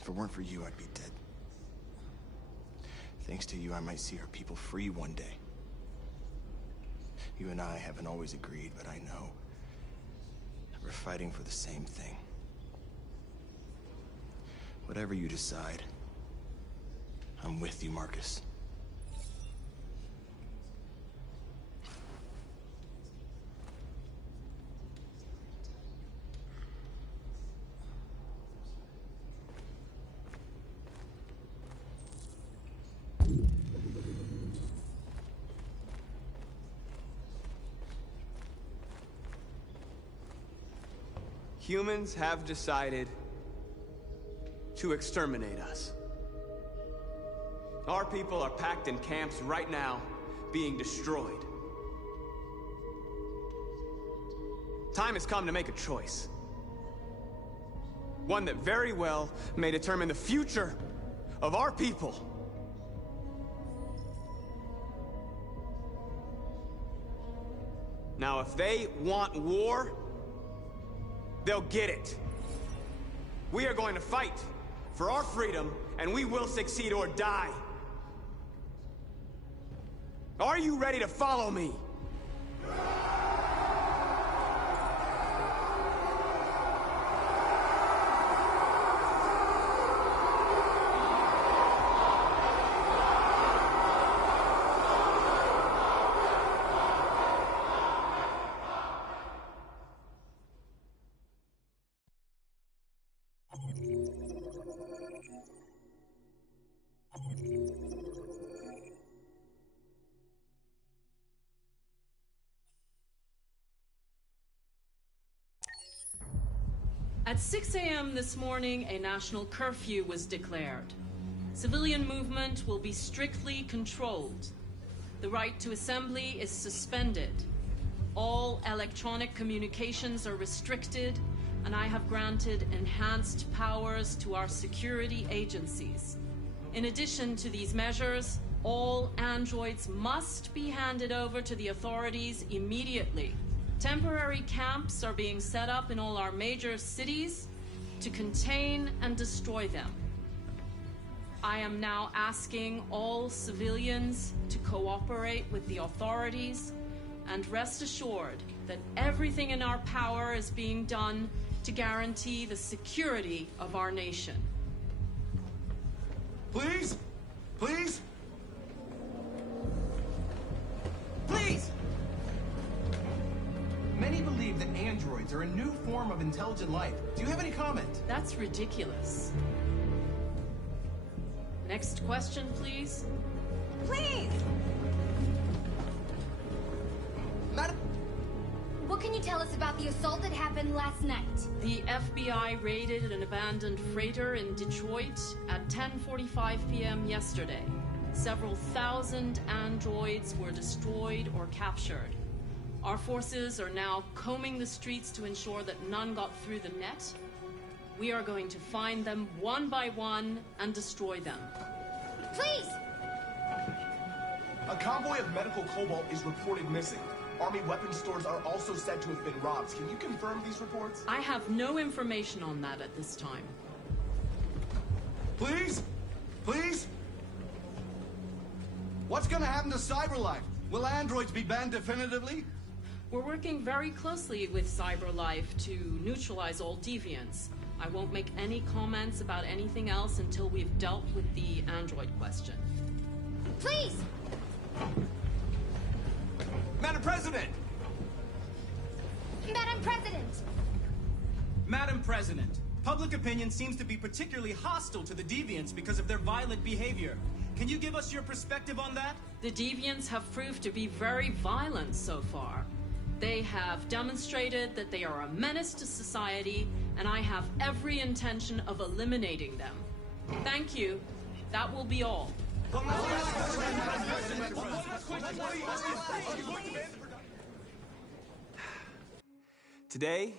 If it weren't for you, I'd be dead. Thanks to you, I might see our people free one day. You and I haven't always agreed, but I know we're fighting for the same thing. Whatever you decide, I'm with you, Marcus. Humans have decided to exterminate us. Our people are packed in camps right now, being destroyed. Time has come to make a choice. One that very well may determine the future of our people. Now, if they want war, they'll get it. We are going to fight for our freedom, and we will succeed or die. Are you ready to follow me? At 6 a.m. this morning, a national curfew was declared. Civilian movement will be strictly controlled. The right to assembly is suspended. All electronic communications are restricted, and I have granted enhanced powers to our security agencies. In addition to these measures, all androids must be handed over to the authorities immediately. Temporary camps are being set up in all our major cities to contain and destroy them. I am now asking all civilians to cooperate with the authorities and rest assured that everything in our power is being done to guarantee the security of our nation. Please? Please? Please! Many believe that androids are a new form of intelligent life. Do you have any comment? That's ridiculous. Next question, please. Please! Madam? What can you tell us about the assault that happened last night? The FBI raided an abandoned freighter in Detroit at 10:45 p.m. yesterday. Several thousand androids were destroyed or captured. Our forces are now combing the streets to ensure that none got through the net. We are going to find them one by one and destroy them. Please! A convoy of medical cobalt is reported missing. Army weapons stores are also said to have been robbed. Can you confirm these reports? I have no information on that at this time. Please? Please? What's gonna happen to CyberLife? Will androids be banned definitively? We're working very closely with CyberLife to neutralize all deviants. I won't make any comments about anything else until we've dealt with the android question. Please! Madam President! Madam President! Madam President, public opinion seems to be particularly hostile to the deviants because of their violent behavior. Can you give us your perspective on that? The deviants have proved to be very violent so far. They have demonstrated that they are a menace to society, and I have every intention of eliminating them. Thank you. That will be all. Today,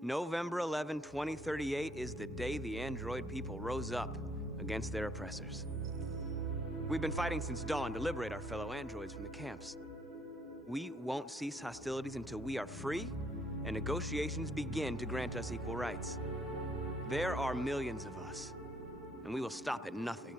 November 11, 2038, is the day the android people rose up against their oppressors. We've been fighting since dawn to liberate our fellow androids from the camps. We won't cease hostilities until we are free and negotiations begin to grant us equal rights. There are millions of us, and we will stop at nothing.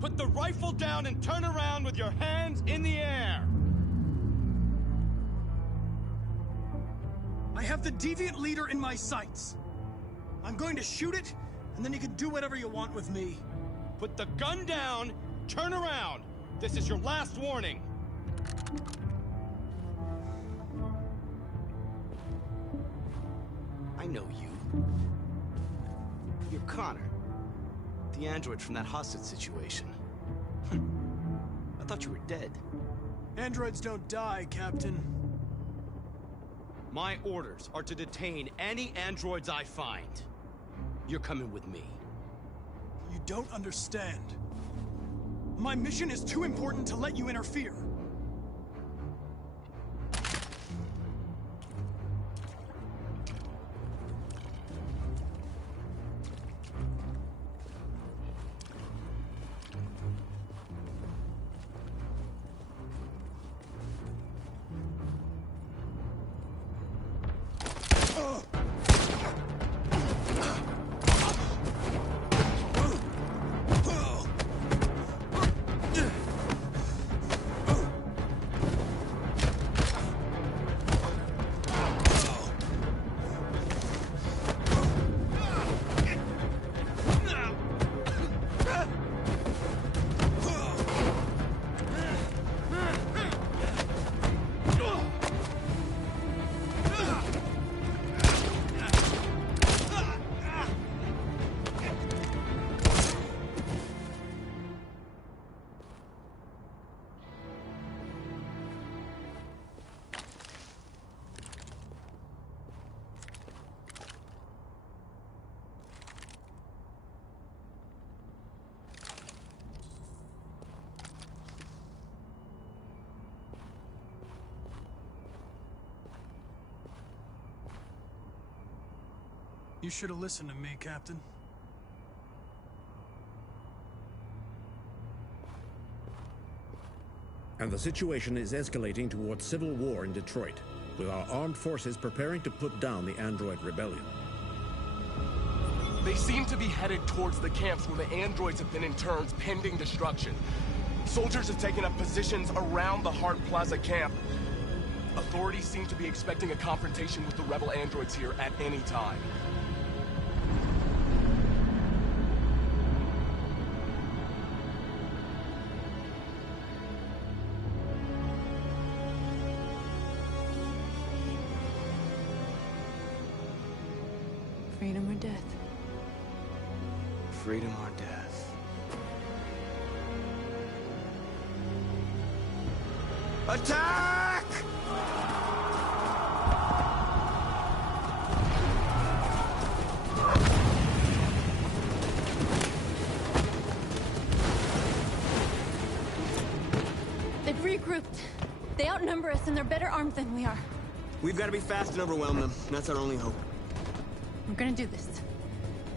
Put the rifle down and turn around with your hands in the air! I have the deviant leader in my sights. I'm going to shoot it, and then you can do whatever you want with me. Put the gun down, turn around! This is your last warning! I know you. You're Connor. The android from that hostage situation. I thought you were dead. Androids don't die, Captain. My orders are to detain any androids I find. You're coming with me. You don't understand. My mission is too important to let you interfere. You should have listened to me, Captain. And the situation is escalating towards civil war in Detroit, with our armed forces preparing to put down the android rebellion. They seem to be headed towards the camps where the androids have been interned pending destruction. Soldiers have taken up positions around the Hart Plaza camp. Authorities seem to be expecting a confrontation with the rebel androids here at any time. Freedom or death? Freedom or death? Attack! They've regrouped. They outnumber us and they're better armed than we are. We've got to be fast and overwhelm them. That's our only hope. We're gonna do this.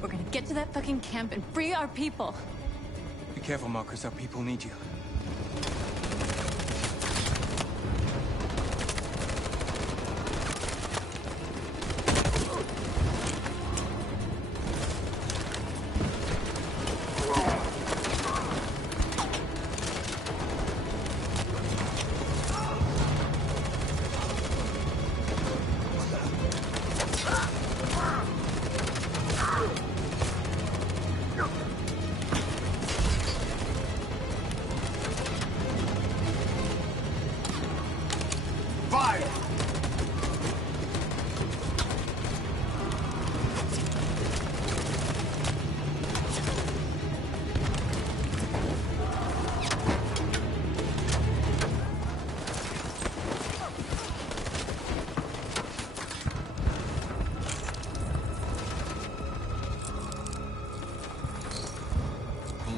We're gonna get to that fucking camp and free our people. Be careful, Marcus. Our people need you.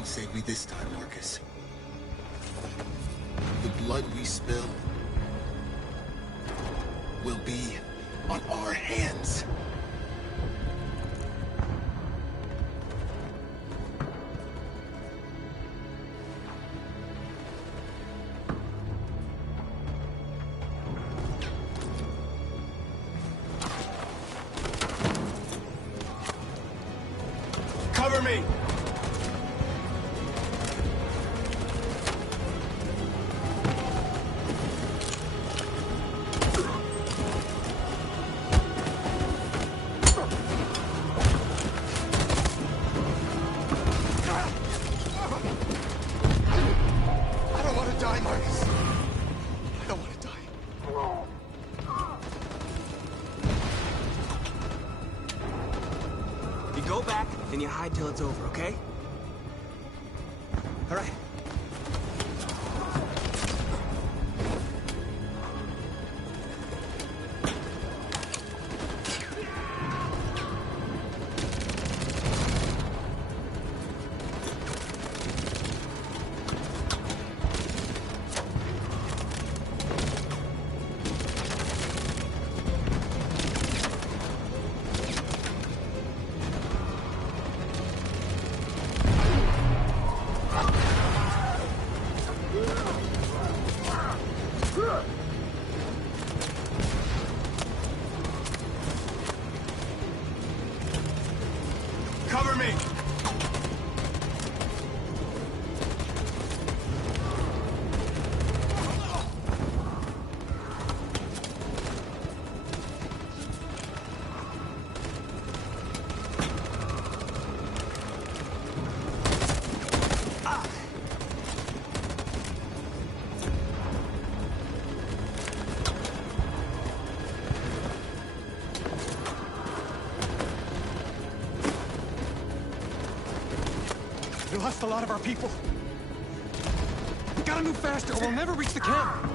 Save me this time, Marcus. The blood we spill will be on our hands. Cover me! Go back, then you hide till it's over, okay? All right. Cover me! We lost a lot of our people. We gotta move faster or we'll never reach the camp.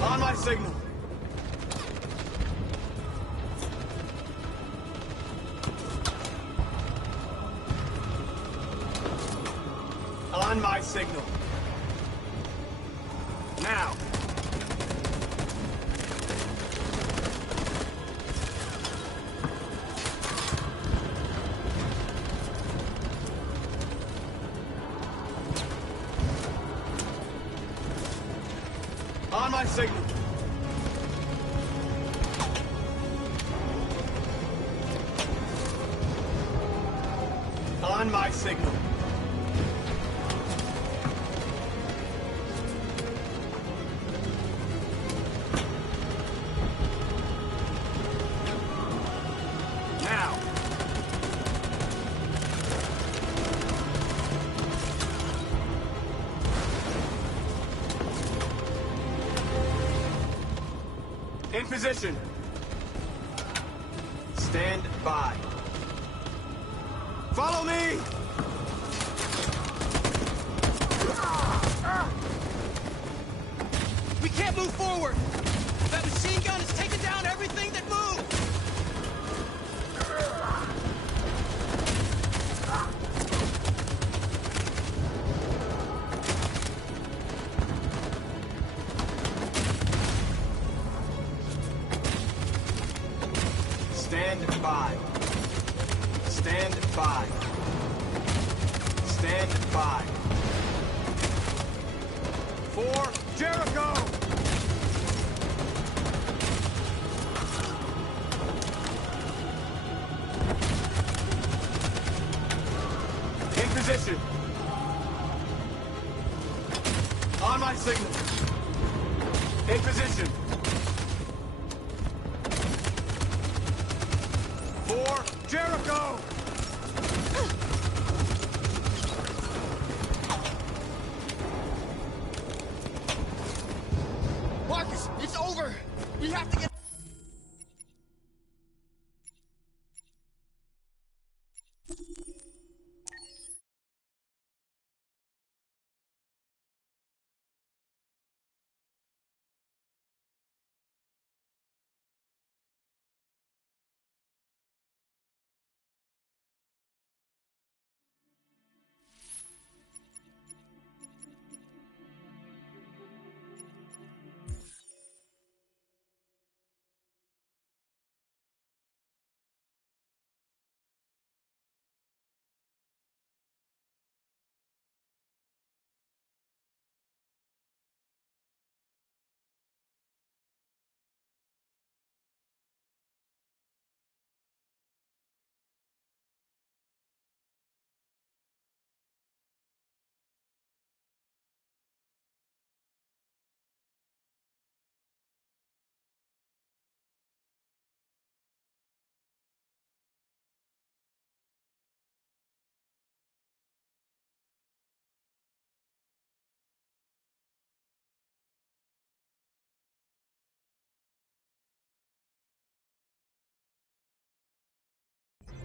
On my signal. On my signal. Now. On my signal. On my signal. Now. In position. Stand by. Follow me! We can't move forward! That machine gun is taking down everything that moves! Stand by. Stand by. Stand by. For Jericho! In position. On my signal. In position. For Jericho! Marcus, it's over! We have to get...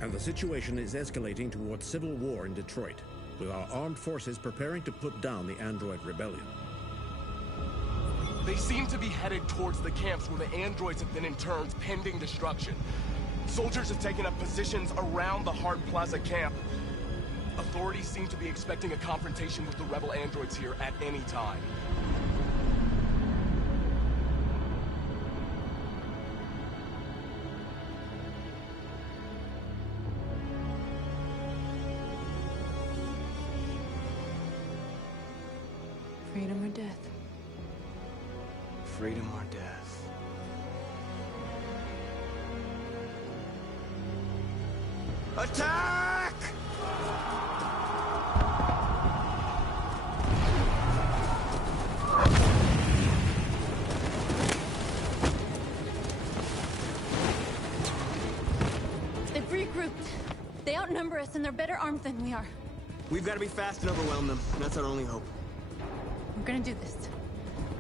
And the situation is escalating towards civil war in Detroit, with our armed forces preparing to put down the android rebellion. They seem to be headed towards the camps where the androids have been interned pending destruction. Soldiers have taken up positions around the Hart Plaza camp. Authorities seem to be expecting a confrontation with the rebel androids here at any time. Freedom or death? Freedom or death? Attack! They've regrouped. They outnumber us and they're better armed than we are. We've got to be fast and overwhelm them. That's our only hope. We're gonna do this.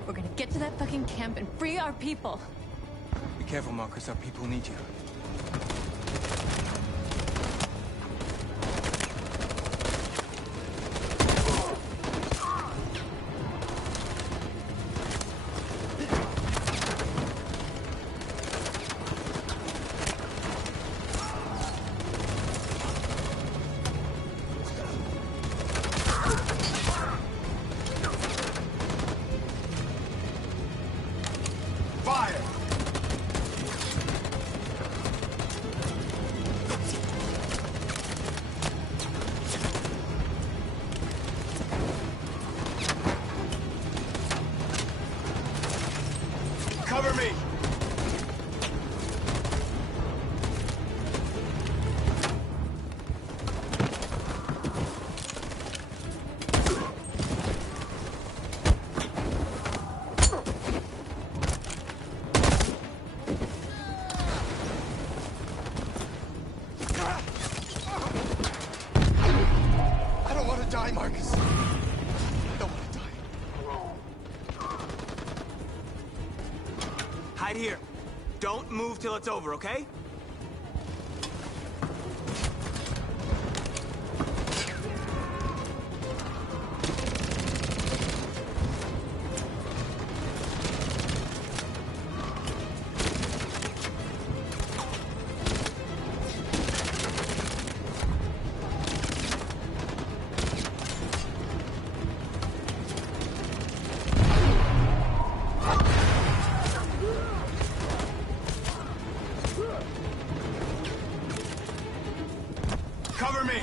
We're gonna get to that fucking camp and free our people. Be careful, Marcus. Our people need you. Hide here. Don't move till it's over, okay? Cover me!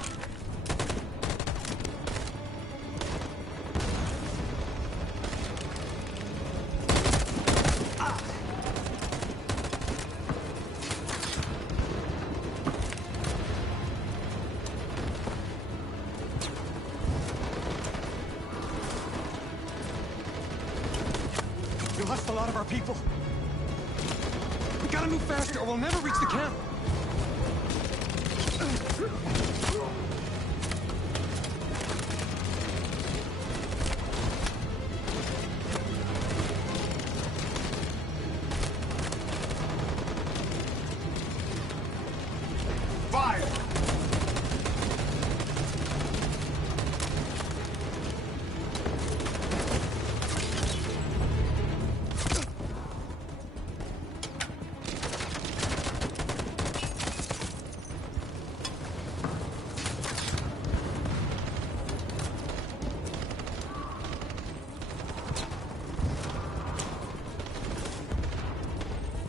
We lost a lot of our people. We gotta move faster or we'll never reach the camp. Fire!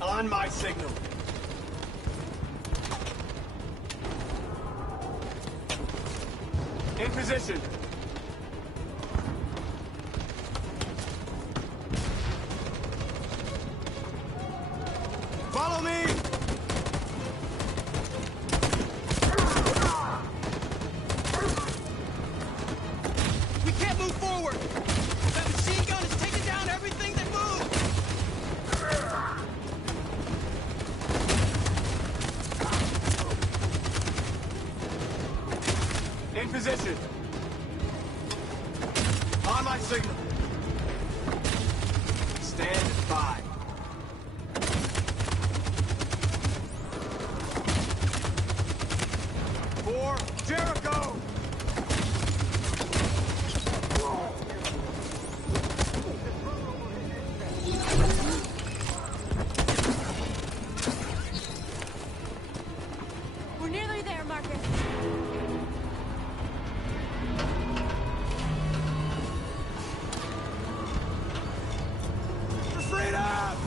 On my signal. In position. Follow me! We can't move forward! That machine gun is taking down everything that moves! In position. On my signal. Stand by. For Jericho! We're nearly there, Marcus. For freedom!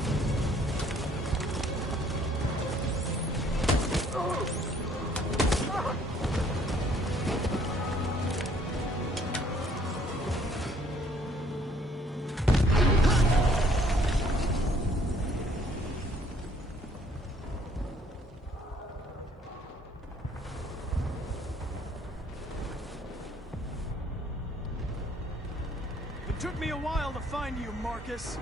It took me a while to find you, Marcus.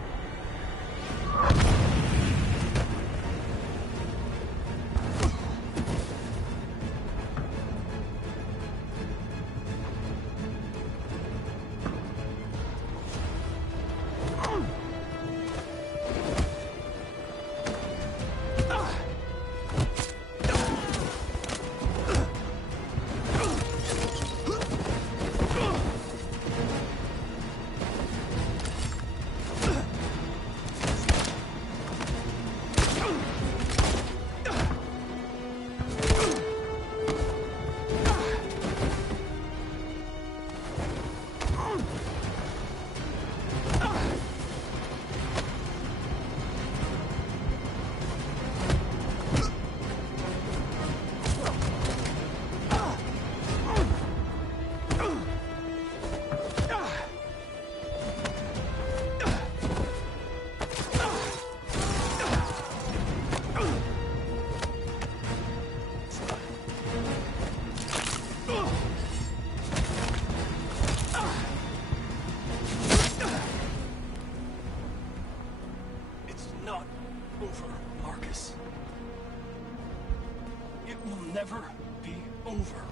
never be over.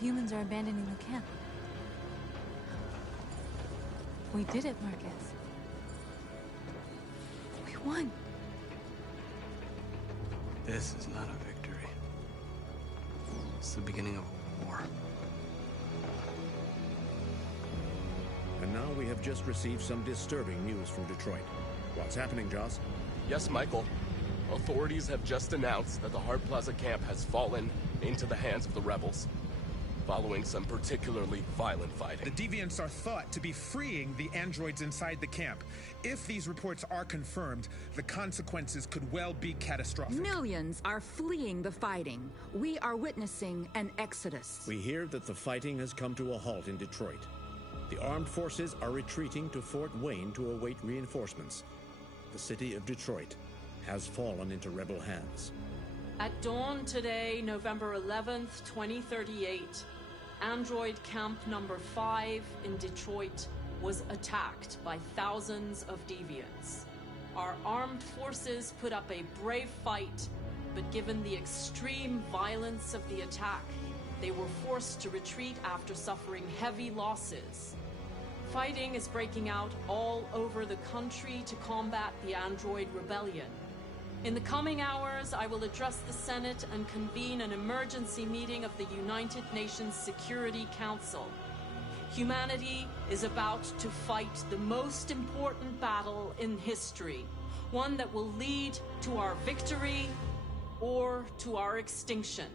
humans are abandoning the camp. We did it, Marcus. We won. This is not a victory. It's the beginning of a war. And now we have just received some disturbing news from Detroit. What's happening, Joss? Yes, Michael. Authorities have just announced that the Hart Plaza camp has fallen into the hands of the rebels, following some particularly violent fighting. The Deviants are thought to be freeing the androids inside the camp. If these reports are confirmed, the consequences could well be catastrophic. Millions are fleeing the fighting. We are witnessing an exodus. We hear that the fighting has come to a halt in Detroit. The armed forces are retreating to Fort Wayne to await reinforcements. The city of Detroit has fallen into rebel hands. At dawn today, November 11th, 2038, Android Camp Number 5 in Detroit was attacked by thousands of deviants. Our armed forces put up a brave fight, but given the extreme violence of the attack, they were forced to retreat after suffering heavy losses. Fighting is breaking out all over the country to combat the Android Rebellion. In the coming hours, I will address the Senate and convene an emergency meeting of the United Nations Security Council. Humanity is about to fight the most important battle in history, one that will lead to our victory or to our extinction.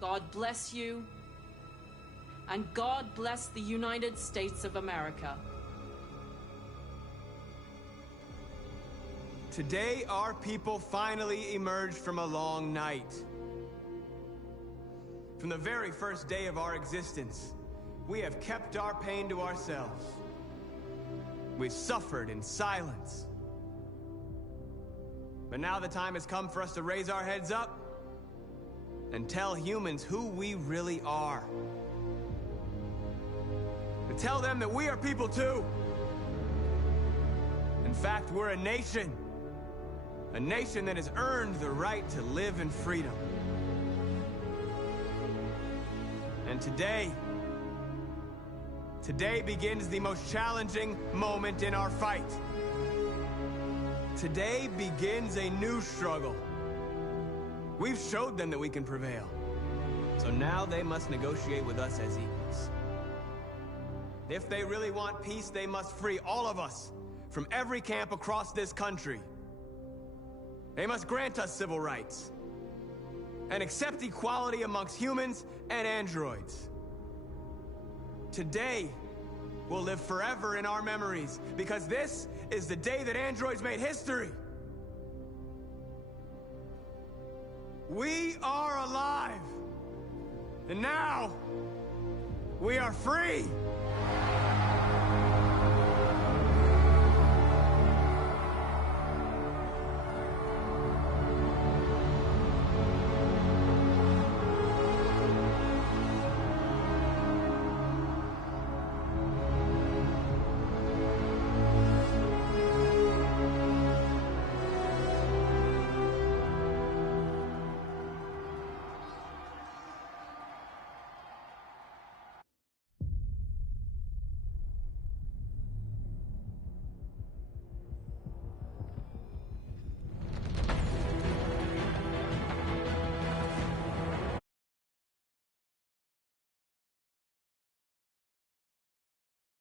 God bless you, and God bless the United States of America. Today, our people finally emerged from a long night. From the very first day of our existence, we have kept our pain to ourselves. We've suffered in silence. But now the time has come for us to raise our heads up and tell humans who we really are. To tell them that we are people too. In fact, we're a nation. A nation that has earned the right to live in freedom. And today begins the most challenging moment in our fight. Today begins a new struggle. We've showed them that we can prevail. So now they must negotiate with us as equals. If they really want peace, they must free all of us from every camp across this country. They must grant us civil rights and accept equality amongst humans and androids. Today will live forever in our memories because this is the day that androids made history. We are alive, and now we are free.